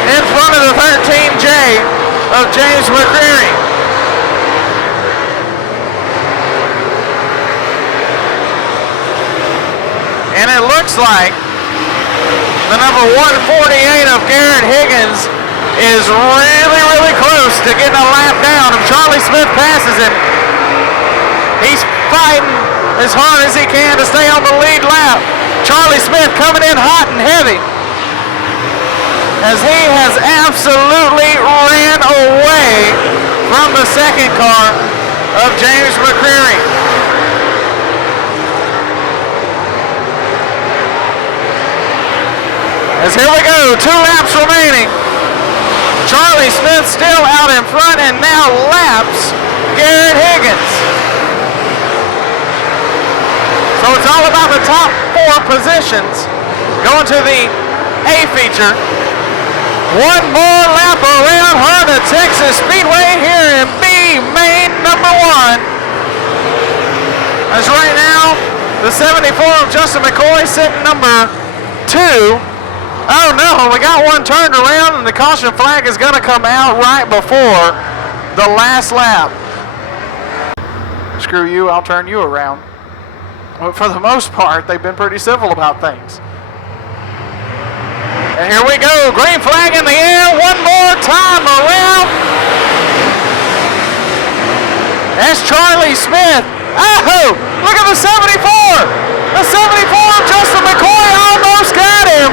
in front of the 13J of James McCreary. And it looks like the number 148 of Garrett Higgins is really close to getting a lap down. If Charlie Smith passes him, he's fighting as hard as he can to stay on the lead lap. Charlie Smith coming in hot and heavy as he has absolutely ran away from the second car of James McCreary. As here we go, 2 laps remaining. Charlie Smith still out in front and now laps Garrett Higgins. So it's all about the top 4 positions. Going to the A feature. One more lap around Heart O Texas Speedway here in B main number 1. As right now, the 74 of Justin McCoy sitting number 2. Oh no, we got one turned around and the caution flag is going to come out right before the last lap. Screw you, I'll turn you around. But for the most part, they've been pretty civil about things. And here we go, green flag in the air, one more time around. That's Charlie Smith. Oh, look at the 74. The 74 of Justin McCoy almost got him.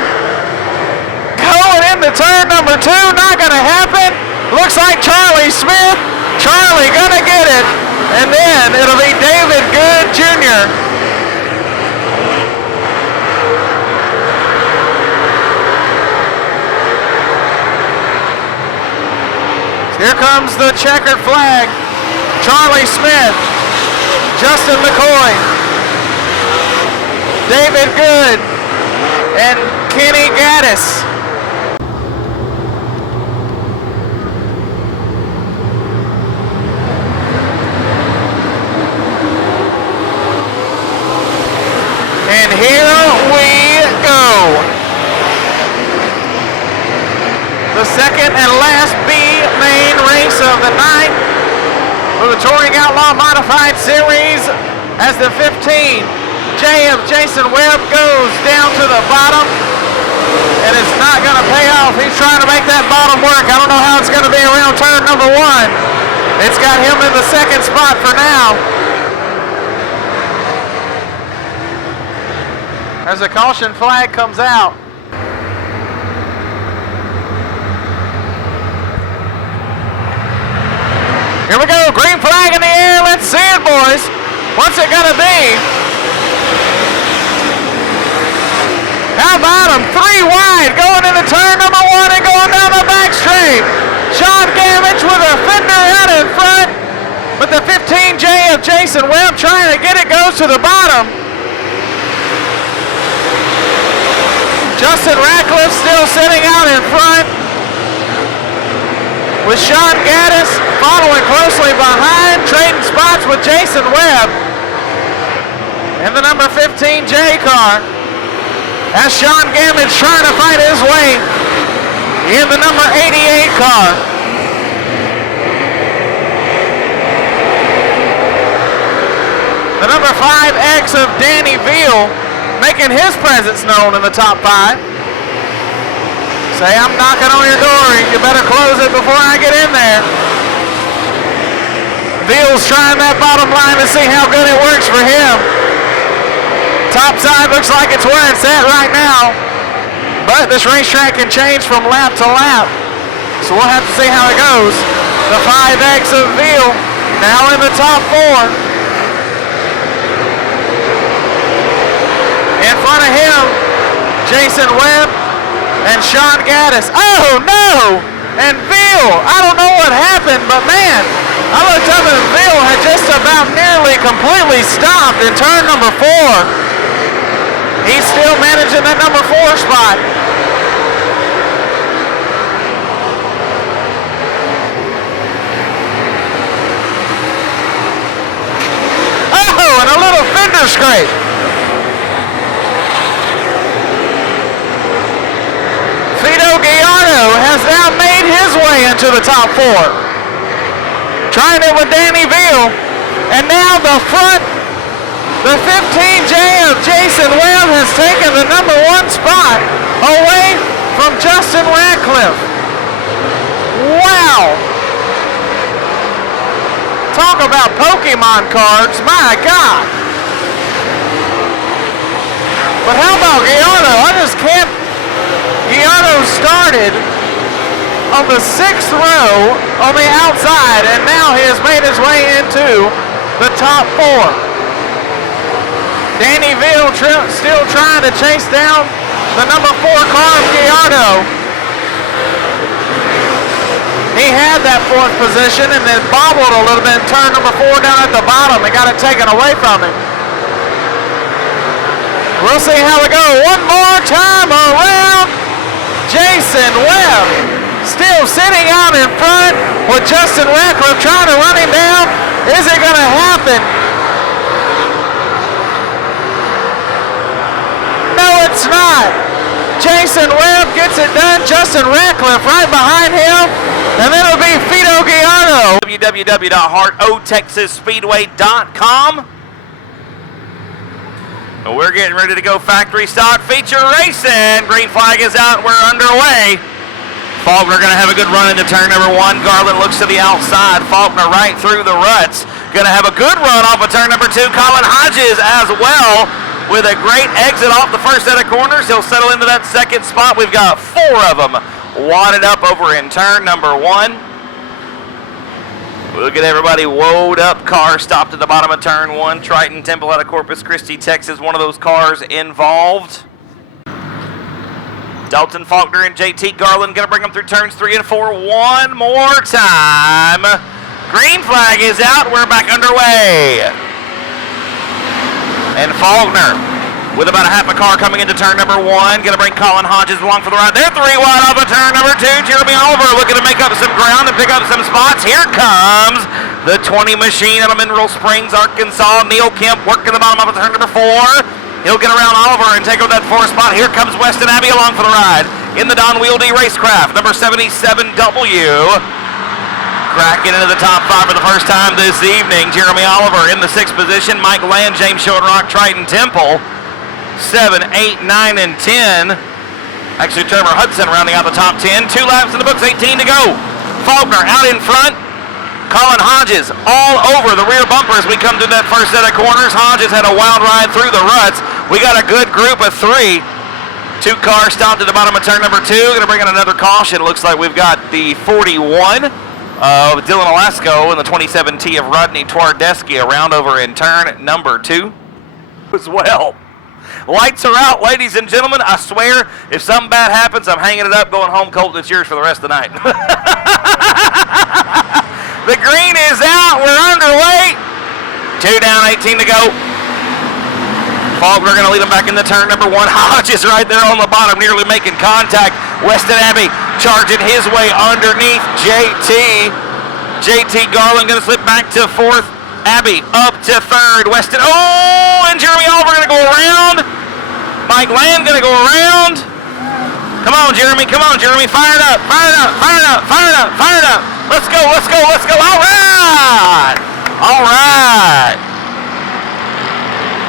Going into turn number 2, not going to happen. Looks like Charlie Smith. Charlie going to get it. And then it'll be David Good Jr. Here comes the checkered flag. Charlie Smith, Justin McCoy, David Good, and Kenny Gaddis. And here we go. the second and last B main race of the night for the Touring Outlaw Modified Series, as the 15J of Jason Webb goes down to the bottom, and it's not going to pay off. He's trying to make that bottom work. I don't know how it's going to be around turn number 1. It's got him in the second spot for now. As the caution flag comes out. Here we go, green flag in the air. Let's see it, boys. What's it gonna be? How about him? 3 wide, going into turn number 1 and going down the back straight. Sean Gamage with a fender out in front, but the 15J of Jason Webb trying to get it, goes to the bottom. Justin Ratcliffe still sitting out in front, with Sean Gaddis following closely behind, trading spots with Jason Webb in the number 15J car, as Sean Gamage trying to fight his way in the number 88 car. The number 5X of Danny Veal making his presence known in the top 5. Say, I'm knocking on your door. You better close it before I get in there. Veal's trying that bottom line to see how good it works for him. Top side looks like it's where it's at right now, but this racetrack can change from lap to lap, so we'll have to see how it goes. The 5X of Veal now in the top 4. In front of him, Jason Webb and Sean Gaddis. Oh no! And Veal, I don't know what happened, but man, I looked up and Veal had just about nearly completely stopped in turn number 4. He's still managing that number 4 spot. Oh, and a little fender scrape. Has now made his way into the top 4. Trying it with Danny Veal. And now the front, the 15J of Jason Webb has taken the number 1 spot away from Justin Ratcliffe. Wow. Talk about Pokemon cards, my God. But how about Guiardo? I just can't. Guiardo started on the 6th row on the outside, and now he has made his way into the top 4. Danny Veal still trying to chase down the number 4 car of Guiardo. He had that 4th position and then bobbled a little bit in turn number 4 down at the bottom and got it taken away from him. We'll see how it goes. One more time around. Jason Webb still sitting out in front with Justin Ratcliffe trying to run him down. Is it going to happen? No, it's not. Jason Webb gets it done. Justin Ratcliffe right behind him. And then it'll be Fito Guiardo. www.heartotexasspeedway.com. We're getting ready to go factory stock feature racing. Green flag is out. We're underway. Faulkner going to have a good run into turn number 1. Garland looks to the outside. Faulkner right through the ruts. Going to have a good run off of turn number 2. Colin Hodges as well with a great exit off the first set of corners. He'll settle into that second spot. We've got 4 of them wadded up over in turn number 1. Look at everybody woed up. Car stopped at the bottom of turn 1. Triton Temple out of Corpus Christi, Texas. One of those cars involved. Dalton Faulkner and JT Garland going to bring them through turns 3 and 4 one more time. Green flag is out. We're back underway. And Faulkner with about a half a car coming into turn number 1. Going to bring Colin Hodges along for the ride. They're 3 wide off of turn number 2. Jeremy Oliver looking to make up some ground and pick up some spots. Here comes the 20 machine out of Mineral Springs, Arkansas. Neil Kemp working the bottom off of turn number 4. He'll get around Oliver and take over that 4th spot. Here comes Weston Abbey along for the ride in the Don Wieldy Racecraft, number 77W. Cracking into the top 5 for the first time this evening. Jeremy Oliver in the 6th position. Mike Land, James Schoenrock, Triton Temple, 7, 8, 9, and 10. Actually, Trevor Hudson rounding out the top 10. 2 laps in the books, 18 to go. Faulkner out in front. Colin Hodges all over the rear bumper as we come through that first set of corners. Hodges had a wild ride through the ruts. We got a good group of 3. 2 cars stopped at the bottom of turn number 2. Going to bring in another caution. Looks like we've got the 41 of Dylan Alasko and the 27T of Rodney Twardesky around over in turn number 2 as well. Lights are out, ladies and gentlemen. I swear, if something bad happens, I'm hanging it up, going home. Colton, it's yours for the rest of the night. The green is out. We're underway. 2 down, 18 to go. Faulkner going to lead him back into turn number 1. Hodges right there on the bottom, nearly making contact. Weston Abbey charging his way underneath JT. JT Garland going to slip back to 4th. Abbey up to 3rd. Weston, and Jeremy Oliver going to go around. Mike Land going to go around. Come on, Jeremy. Come on, Jeremy. Fire it up. Fire it up. Fire it up. Fire it up. Fire it up. Let's go. Let's go. Let's go. All right. All right.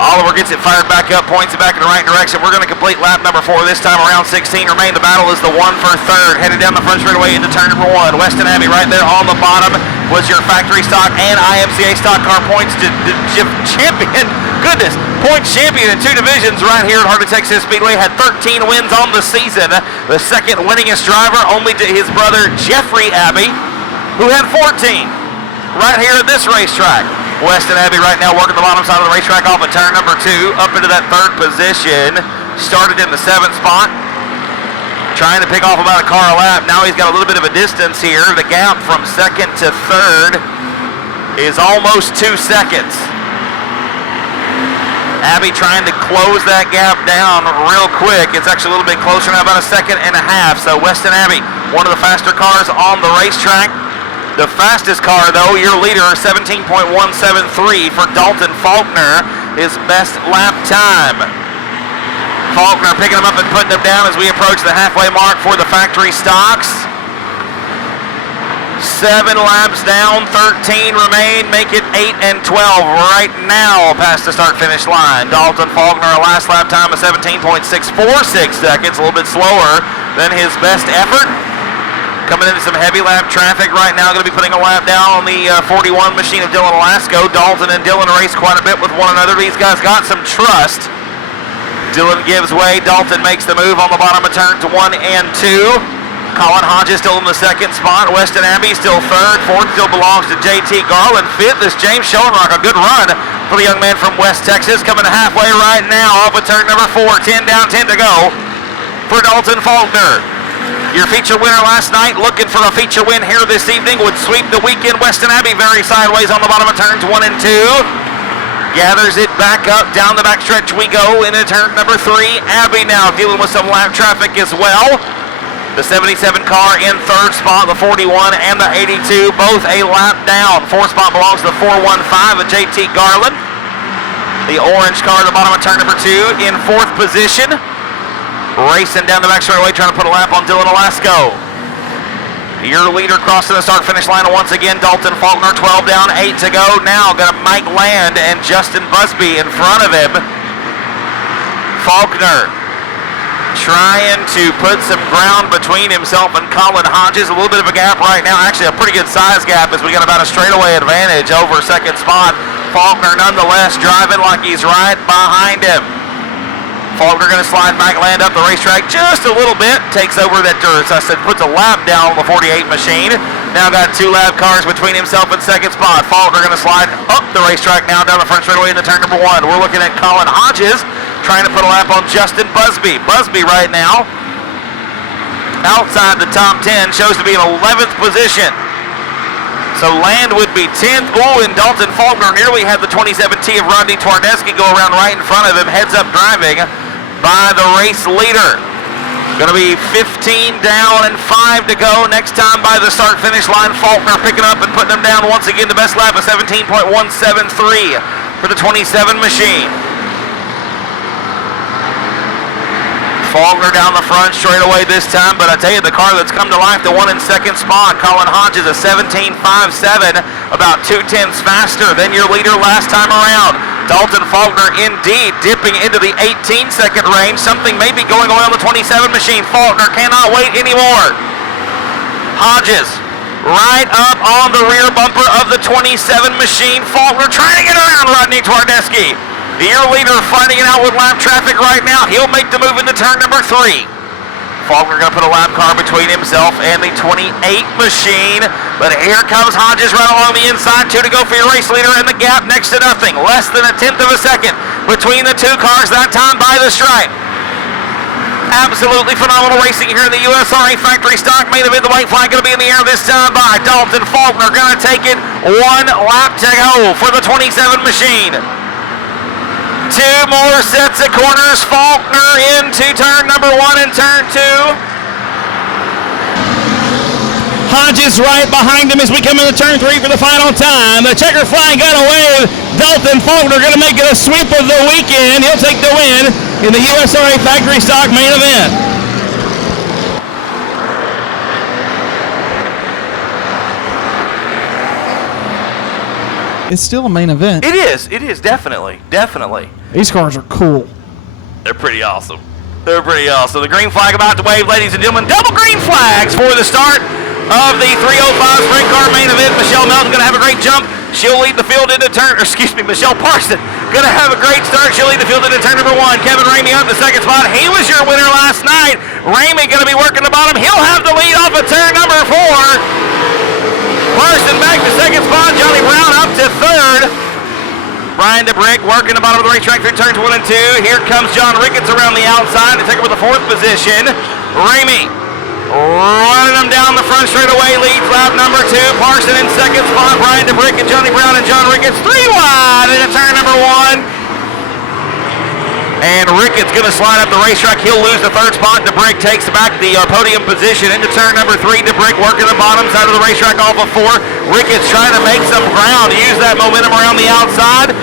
Oliver gets it fired back up, points it back in the right direction. We're going to complete lap number 4 this time around 16. Remain. The battle is the 1 for 3rd. Headed down the front straightaway into turn number 1. Weston Abbey right there on the bottom was your factory stock and IMCA stock car points champion. Goodness, points champion in 2 divisions right here at Heart O Texas Speedway. Had 13 wins on the season. The second winningest driver only to his brother Jeffrey Abbey, who had 14 right here at this racetrack. Weston Abbey right now working the bottom side of the racetrack off at turn number 2, up into that 3rd position. Started in the 7th spot, trying to pick off about a car a lap. Now he's got a little bit of a distance here. The gap from 2nd to 3rd is almost 2 seconds. Abbey trying to close that gap down real quick. It's actually a little bit closer now, about a 1.5 seconds. So Weston Abbey, one of the faster cars on the racetrack. The fastest car, though, your leader, 17.173 for Dalton Faulkner, his best lap time. Faulkner picking him up and putting him down as we approach the halfway mark for the factory stocks. 7 laps down, 13 remain, make it 8 and 12 right now past the start-finish line. Dalton Faulkner, a last lap time of 17.646 seconds, a little bit slower than his best effort. Coming into some heavy lap traffic right now, going to be putting a lap down on the 41 machine of Dylan Alasko. Dalton and Dylan race quite a bit with one another. These guys got some trust. Dylan gives way. Dalton makes the move on the bottom of turns 1 and 2. Colin Hodges still in the 2nd spot. Weston Abbey still 3rd. 4th still belongs to JT Garland. 5th is James Schoenrock. A good run for the young man from West Texas. Coming to halfway right now off of turn number 4. 10 down, 10 to go for Dalton Faulkner. Your feature winner last night, looking for a feature win here this evening, would sweep the weekend. Weston Abbey very sideways on the bottom of turns 1 and 2. Gathers it back up, down the backstretch we go into turn number 3. Abbey now dealing with some lap traffic as well. The 77 car in 3rd spot, the 41 and the 82, both a lap down. 4th spot belongs to the 415 of JT Garland. The orange car at the bottom of turn number 2 in 4th position. Racing down the back straightaway, trying to put a lap on Dylan Alasko. Your leader crossing the start-finish line once again, Dalton Faulkner, 12 down, 8 to go. Now got Mike Land and Justin Busby in front of him. Faulkner trying to put some ground between himself and Colin Hodges. A little bit of a gap right now, actually a pretty good size gap as we got about a straightaway advantage over 2nd spot. Faulkner nonetheless driving like he's right behind him. Faulkner going to slide Mike Land up the racetrack just a little bit. Takes over that dirt. So I said puts a lap down on the 48 machine. Now got 2 lap cars between himself and 2nd spot. Faulkner going to slide up the racetrack now down the front straightaway into turn number 1. We're looking at Colin Hodges trying to put a lap on Justin Busby. Busby right now outside the top 10, shows to be in 11th position. So Land would be 10th. Oh, and Dalton Faulkner nearly had the 27T of Rodney Twardesky go around right in front of him. Heads up driving by the race leader. Going to be 15 down and 5 to go. Next time by the start-finish line, Faulkner picking up and putting them down once again. The best lap of 17.173 for the 27 machine. Faulkner down the front straight away this time, but I tell you, the car that's come to life, the one in second spot, Colin Hodges, a 17.57, about 2/10 faster than your leader last time around. Dalton Faulkner indeed dipping into the 18-second range. Something may be going on the 27 machine. Faulkner cannot wait anymore. Hodges right up on the rear bumper of the 27 machine. Faulkner trying to get around Rodney Twardesky. Your leader fighting it out with lap traffic right now. He'll make the move into turn number 3. Faulkner going to put a lap car between himself and the 28 machine. But here comes Hodges right along the inside. 2 to go for your race leader, and the gap next to nothing. Less than 1/10 of a second between the two cars that time by the stripe. Absolutely phenomenal racing here in the USRA factory stock main event. The white flag going to be in the air this time by Dalton Faulkner. Going to take it 1 lap to go for the 27 machine. 2 more sets of corners. Faulkner into turn number 1 and turn 2. Hodges right behind him as we come into turn 3 for the final time. The checker flag got away. Dalton Faulkner going to make it a sweep of the weekend. He'll take the win in the USRA factory stock main event. It's still a main event. It is, definitely. These cars are cool. They're pretty awesome. The green flag about to wave, ladies and gentlemen. Double green flags for the start of the 305 sprint car main event. Michelle Melton's going to have a great jump. She'll lead the field into Michelle Parson going to have a great start. She'll lead the field into turn number 1. Kevin Ramey up the second spot. He was your winner last night. Ramey going to be working the bottom. He'll have the lead off of turn number 4. Parson back to second spot. Johnny Brown up to third. Brian DeBrick working the bottom of the racetrack through turns 1 and 2. Here comes John Ricketts around the outside to take over the 4th position. Ramey running them down the front straight away, leads lap number 2. Parson in second spot. Brian DeBrick and Johnny Brown and John Ricketts 3 wide into turn number 1. And Ricketts going to slide up the racetrack. He'll lose the 3rd spot. DeBrick takes back the podium position into turn number 3. DeBrick working the bottom side of the racetrack off of 4. Ricketts trying to make some ground, use that momentum around the outside.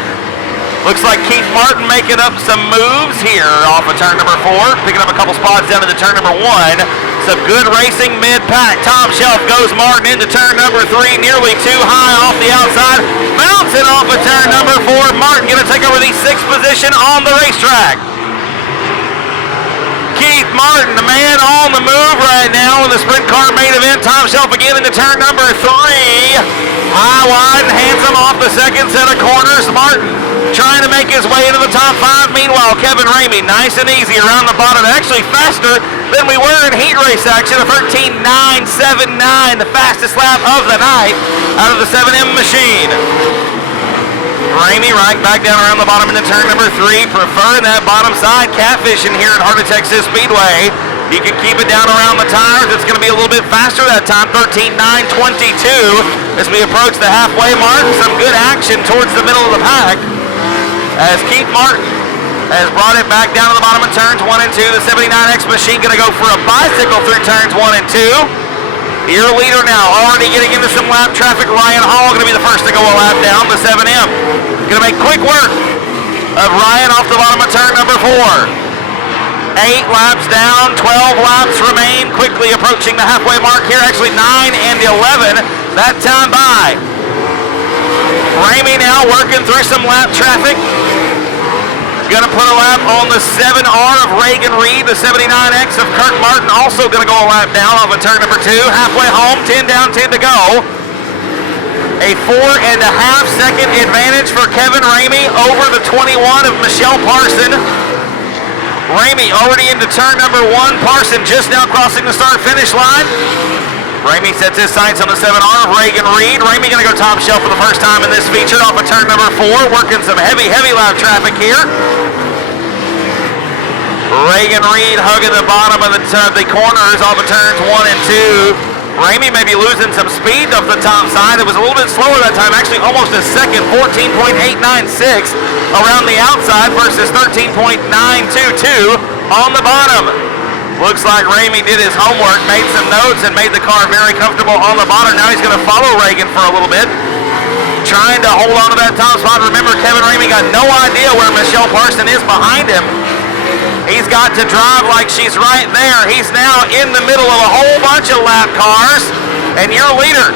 Looks like Keith Martin making up some moves here off of turn number 4, picking up a couple spots down into turn number 1. Some good racing mid-pack. Top shelf goes Martin into turn number 3, nearly too high off the outside. Bouncing off of turn number 4. Martin going to take over the 6th position on the racetrack. Keith Martin, the man on the move right now in the sprint car main event. Top shelf again into turn number 3. High, wide, and handsome off the second set of corners. Martin trying to make his way into the top 5. Meanwhile, Kevin Ramey, nice and easy around the bottom. Actually faster than we were in heat race action. A 13.979, the fastest lap of the night out of the 7M machine. Ramey right back down around the bottom into turn number 3, preferring that bottom side catfishing here at Heart O Texas Speedway. He can keep it down around the tires. It's going to be a little bit faster that time, 13.922 as we approach the halfway mark. Some good action towards the middle of the pack as Keith Martin has brought it back down to the bottom of turns 1 and 2. The 79X machine going to go for a bicycle through turns 1 and 2. Your leader now already getting into some lap traffic. Ryan Hall going to be the first to go a lap down. The 7M going to make quick work of Ryan off the bottom of turn number 4. 8 laps down, 12 laps remain. Quickly approaching the halfway mark here. Actually 9 and 11 that time by. Ramey now working through some lap traffic. Going to put a lap on the 7R of Reagan Reed. The 79X of Kirk Martin also going to go a lap down off of turn number 2. Halfway home, 10 down, 10 to go. A 4.5 second advantage for Kevin Ramey over the 21 of Michelle Parson. Ramey already into turn number 1. Parson just now crossing the start-finish line. Ramey sets his sights on the 7R of Reagan Reed. Ramey going to go top shelf for the first time in this feature off of turn number 4, working some heavy lap traffic here. Reagan Reed hugging the bottom of the corners off of turns 1 and 2. Ramey may be losing some speed off the top side. It was a little bit slower that time, actually almost a second, 14.896 around the outside versus 13.922 on the bottom. Looks like Ramey did his homework, made some notes, and made the car very comfortable on the bottom. Now he's going to follow Reagan for a little bit, trying to hold on to that top spot. Remember, Kevin Ramey got no idea where Michelle Parson is behind him. He's got to drive like she's right there. He's now in the middle of a whole bunch of lap cars, and your leader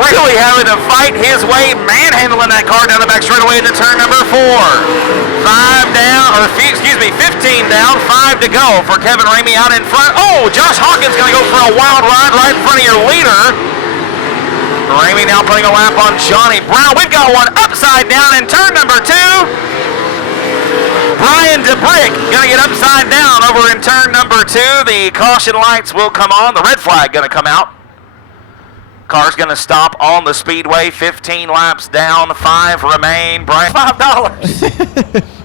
really having to fight his way, manhandling that car down the back straightaway into turn number 4. 15 down, 5 to go for Kevin Ramey out in front. Oh, Josh Hawkins going to go for a wild ride right in front of your leader. Ramey now putting a lap on Johnny Brown. We've got one upside down in turn number 2. Brian DeBrick going to get upside down over in turn number 2. The caution lights will come on. The red flag going to come out. Car's going to stop on the speedway. 15 laps down, 5 remain. Brian, $5.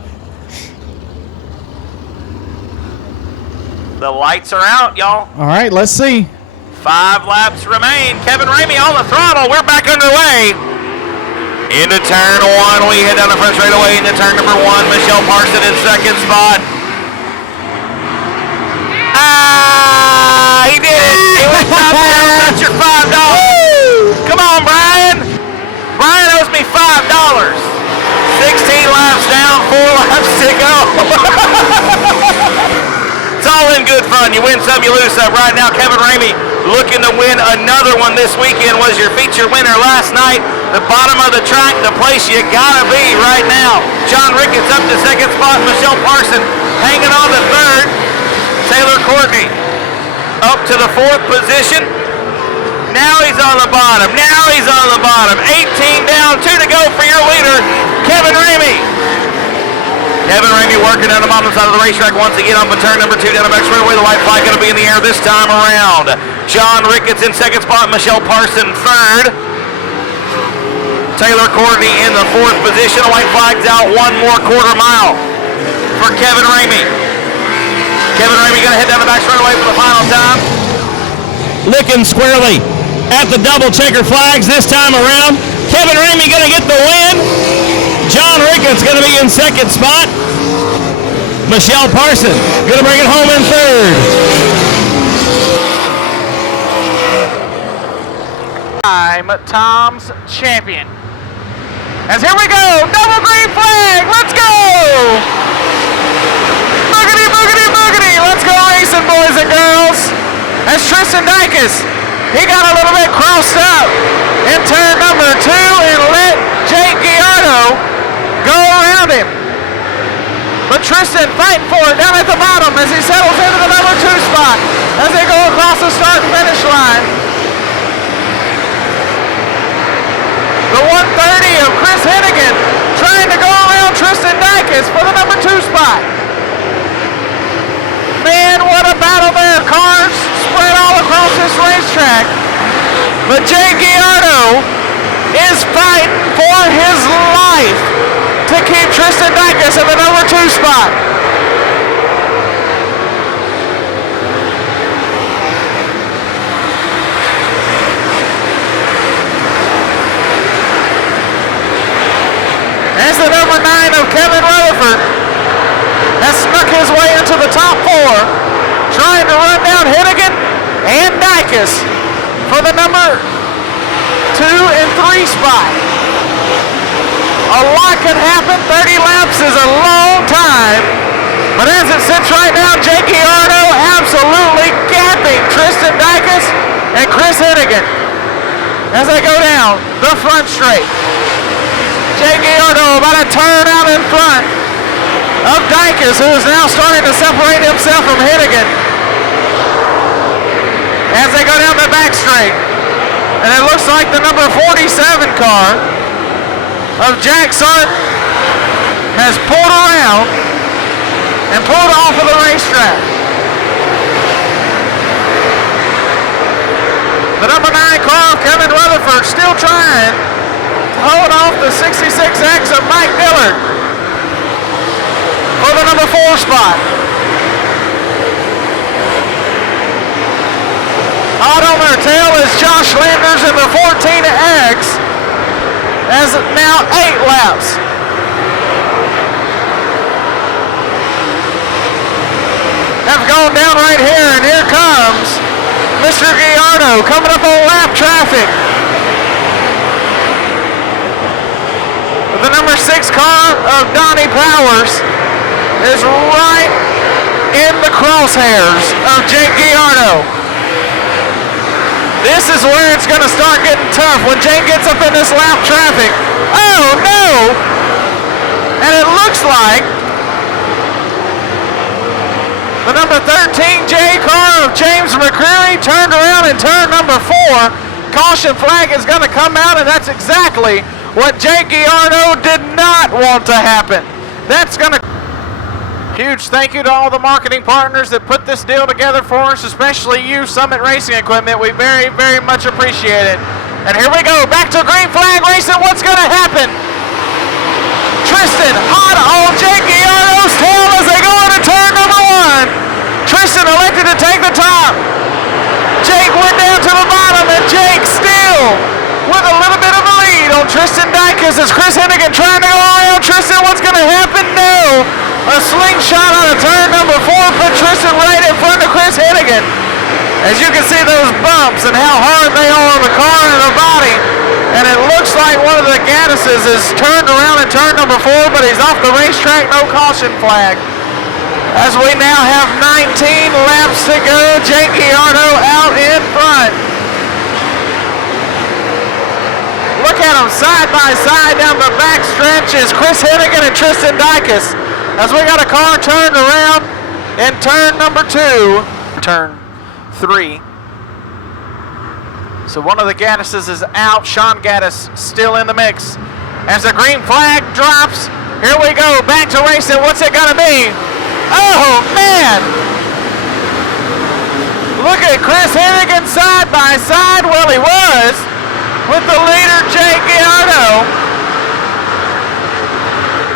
The lights are out, y'all. All right, let's see. 5 laps remain. Kevin Ramey on the throttle. We're back underway. Into turn 1. We head down the front straightaway into turn number 1. Michelle Parson in second spot. He did it. He went top down. That's your $5. Come on, Brian. Brian owes me $5. 16 laps down, 4 laps to go. It's all in good fun. You win some, you lose some. Right now, Kevin Ramey looking to win another one this weekend. Was your feature winner last night. The bottom of the track, the place you gotta be right now. John Ricketts up to second spot. Michelle Parson hanging on to third. Taylor Courtney up to the 4th position. Now he's on the bottom. 18 down, 2 to go for your leader, Kevin Ramey. Kevin Ramey working on the bottom side of the racetrack once again on turn number 2 down the back straightaway. The white flag going to be in the air this time around. John Ricketts in second spot. Michelle Parson third. Taylor Courtney in the 4th position. The white flag's out 1 more quarter mile for Kevin Ramey. Kevin Ramey going to head down the back straightaway for the final time. Looking squarely at the double checker flags this time around. Kevin Ramey going to get the win. John Ricketts going to be in second spot. Michelle Parson going to bring it home in third. I'm Tom's champion. As here we go, double green flag, let's go! Boogity, boogity, boogity, let's go racing, boys and girls. As Tristan Dykes, he got a little bit crossed up in turn number 2 and let Jake Giardo go around him. But Tristan fighting for it down at the bottom as he settles into the number 2 spot as they go across the start and finish line. The 130 of Chris Hennigan trying to go around Tristan Dykes for the number 2 spot. Man, what a battle there. Cars spread all across this racetrack. But Jay Giardo is fighting for his life to keep Tristan Dykes in the number 2 spot. As the number 9 of Kevin Rutherford has snuck his way into the top 4, trying to run down Hennigan and Dykes for the number 2 and 3 spot. A lot can happen. 30 laps is a long time. But as it sits right now, Jake Giardo absolutely gapping Tristan Dykes and Chris Hennigan as they go down the front straight. Jake Giardo about to turn out in front of Dykes, who is now starting to separate himself from Hennigan as they go down the back straight. And it looks like the number 47 car of Jack Sart has pulled around and pulled off of the racetrack. The number 9 car of Kevin Rutherford still trying to hold off the 66X of Mike Dillard for the number 4 spot. Hot on their tail is Josh Landers in the 14X as now 8 laps. Have gone down right here, and here comes Mr. Giardo coming up on lap traffic. The number 6 car of Donnie Powers is right in the crosshairs of Jake Giardo. This is where it's going to start getting tough when Jake gets up in this lap traffic. Oh no! And it looks like the number 13 J car of James McCreary turned around in turn number 4. Caution flag is going to come out, and that's exactly what Jake Giardo did not want to happen. That's going to... Huge thank you to all the marketing partners that put this deal together for us, especially you, Summit Racing Equipment. We very, very much appreciate it. And here we go, back to green flag racing. What's going to happen? Tristan hot on Jake Giardo's tail as they go into turn number 1. Tristan elected to take the top. Jake went down to the bottom, and Jake still with a little bit of a lead on Tristan Dykes as Chris Hennigan trying to go around Tristan. What's going to happen? No. A slingshot out of turn number 4 put Tristan right in front of Chris Hennigan. As you can see those bumps and how hard they are on the car and the body. And it looks like one of the Gaddises is turned around in turn number 4, but he's off the racetrack, no caution flag. As we now have 19 laps to go, Jake Giardo out in front. Look at them side by side down the back stretch is Chris Hennigan and Tristan Dykes. As we got a car turned around in turn number 2, turn 3. So one of the Gaddises is out. Sean Gaddis still in the mix. As the green flag drops, here we go, back to racing. What's it gonna be? Oh man! Look at Chris Hennigan side by side. Well, he was with the leader, Jake Giardo.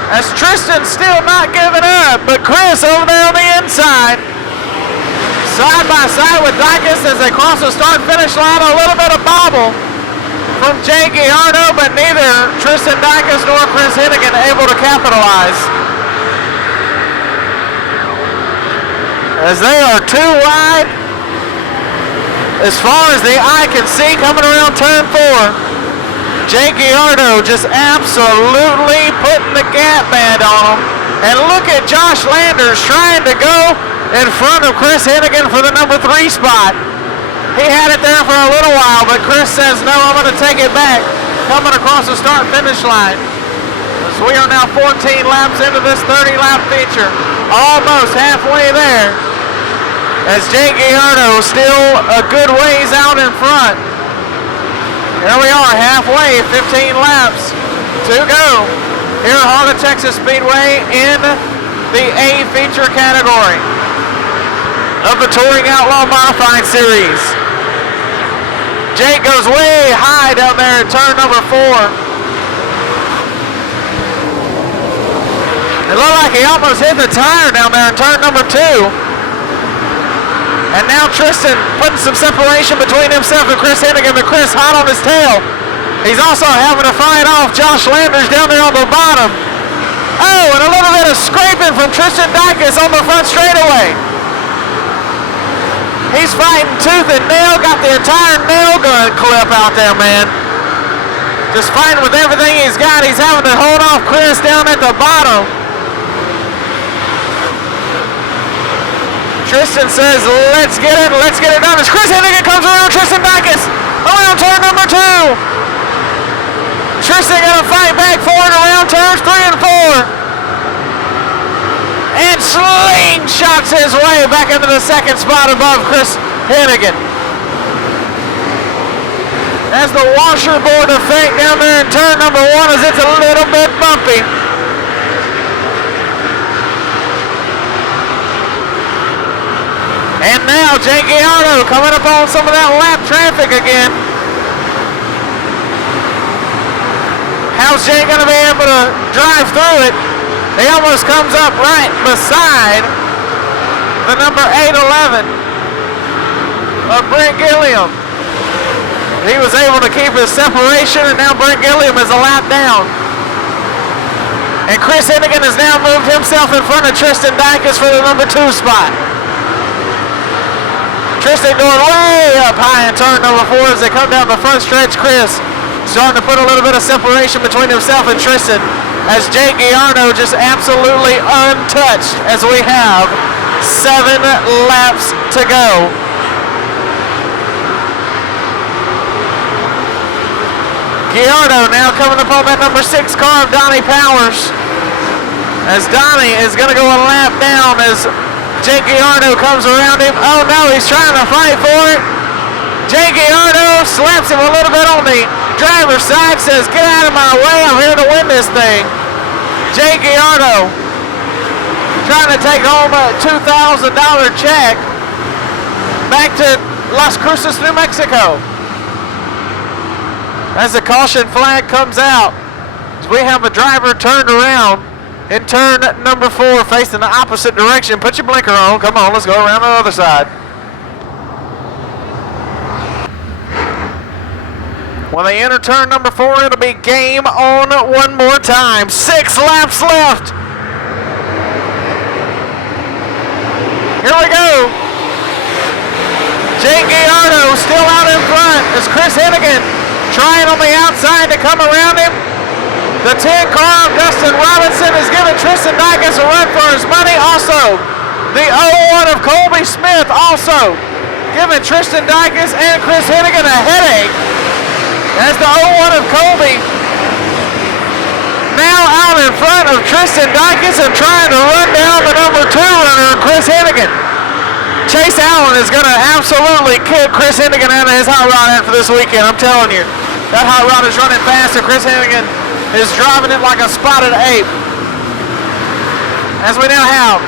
As Tristan's still not giving up, but Chris over there on the inside. Side by side with Dykes as they cross the start-finish line. A little bit of bobble from Jake Giardo, but neither Tristan Dykes nor Chris Hennigan able to capitalize. As they are too wide as far as the eye can see coming around turn 4. Jake Giardo just absolutely putting the gap band on him. And look at Josh Landers trying to go in front of Chris Hennigan for the number 3 spot. He had it there for a little while, but Chris says, no, I'm going to take it back. Coming across the start-finish line. As we are now 14 laps into this 30-lap feature. Almost halfway there. As Jake Giardo still a good ways out in front. Here we are, halfway, 15 laps to go. Here at Heart O Texas Speedway in the A feature category of the Touring Outlaw Modified Series. Jake goes way high down there in turn number 4. It looked like he almost hit the tire down there in turn number 2. And now Tristan putting some separation between himself and Chris Hennigan, but Chris hot on his tail. He's also having to fight off Josh Landers down there on the bottom. Oh, and a little bit of scraping from Tristan Dykes on the front straightaway. He's fighting tooth and nail, got the entire nail gun clip out there, man. Just fighting with everything he's got. He's having to hold off Chris down at the bottom. Tristan says, let's get it done. As Chris Hennigan comes around Tristan Dykes around turn number 2. Tristan gonna fight back forward around turns 3 and 4. And slingshots his way back into the second spot above Chris Hennigan. As the washerboard effect down there in turn number 1 as it's a little bit bumpy. And now Jake Giardo coming up on some of that lap traffic again. How's Jake going to be able to drive through it? He almost comes up right beside the number 811 of Brent Gilliam. He was able to keep his separation, and now Brent Gilliam is a lap down. And Chris Hennigan has now moved himself in front of Tristan Dykes for the number 2 spot. Tristan going way up high in turn number 4 as they come down the front stretch. Chris starting to put a little bit of separation between himself and Tristan as Jake Giardo just absolutely untouched as we have 7 laps to go. Gallardo now coming up on that number 6 car of Donnie Powers. As Donnie is going to go a lap down as Jake Gallardo comes around him. Oh no, he's trying to fight for it. Jake Gallardo slaps him a little bit on the driver's side, says, get out of my way, I'm here to win this thing. Jake Gallardo trying to take home a $2,000 check back to Las Cruces, New Mexico. As the caution flag comes out, we have a driver turned around in turn number 4 facing the opposite direction. Put your blinker on. Come on, let's go around the other side. When they enter turn number 4, it'll be game on one more time. 6 laps left. Here we go. Jake Gallardo still out in front as Chris Hennigan trying on the outside to come around him. The 10 car of Dustin Robinson is giving Tristan Dykes a run for his money. Also, the 01 of Colby Smith also giving Tristan Dykes and Chris Hennigan a headache. As the 01 of Colby now out in front of Tristan Dykes and trying to run down the number 2 runner, Chris Hennigan. Chase Allen is going to absolutely kick Chris Hennigan out of his hot rod after this weekend, I'm telling you. That hot rod is running fast and Chris Hennigan is driving it like a spotted ape. As we now have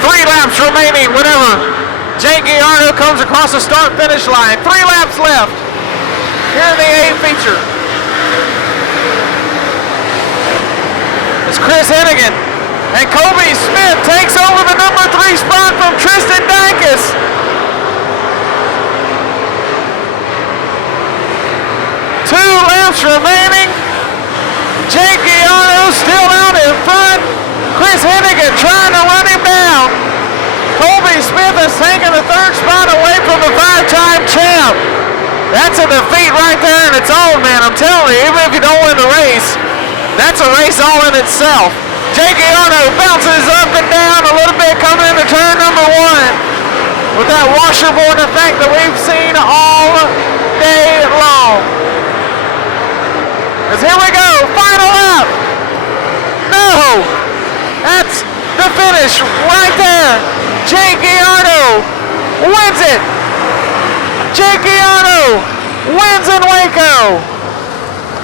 3 laps remaining whenever Jake Gallardo comes across the start-finish line. 3 laps left here in the A feature. As Chris Hennigan and Colby Smith takes over the number 3 spot from Tristan Dykes. Two laps remaining. Jake Gallardo still out in front. Chris Hennigan trying to run him down. Colby Smith is taking the 3rd spot away from the 5-time champ. That's a defeat right there and it's on, man. I'm telling you, even if you don't win the race, that's a race all in itself. Jake Gallardo bounces up and down a little bit coming into turn number 1 with that washerboard effect that we've seen all day long. As here we go, final lap. No, that's the finish right there. Jake Gallardo wins it. Jake Gallardo wins in Waco.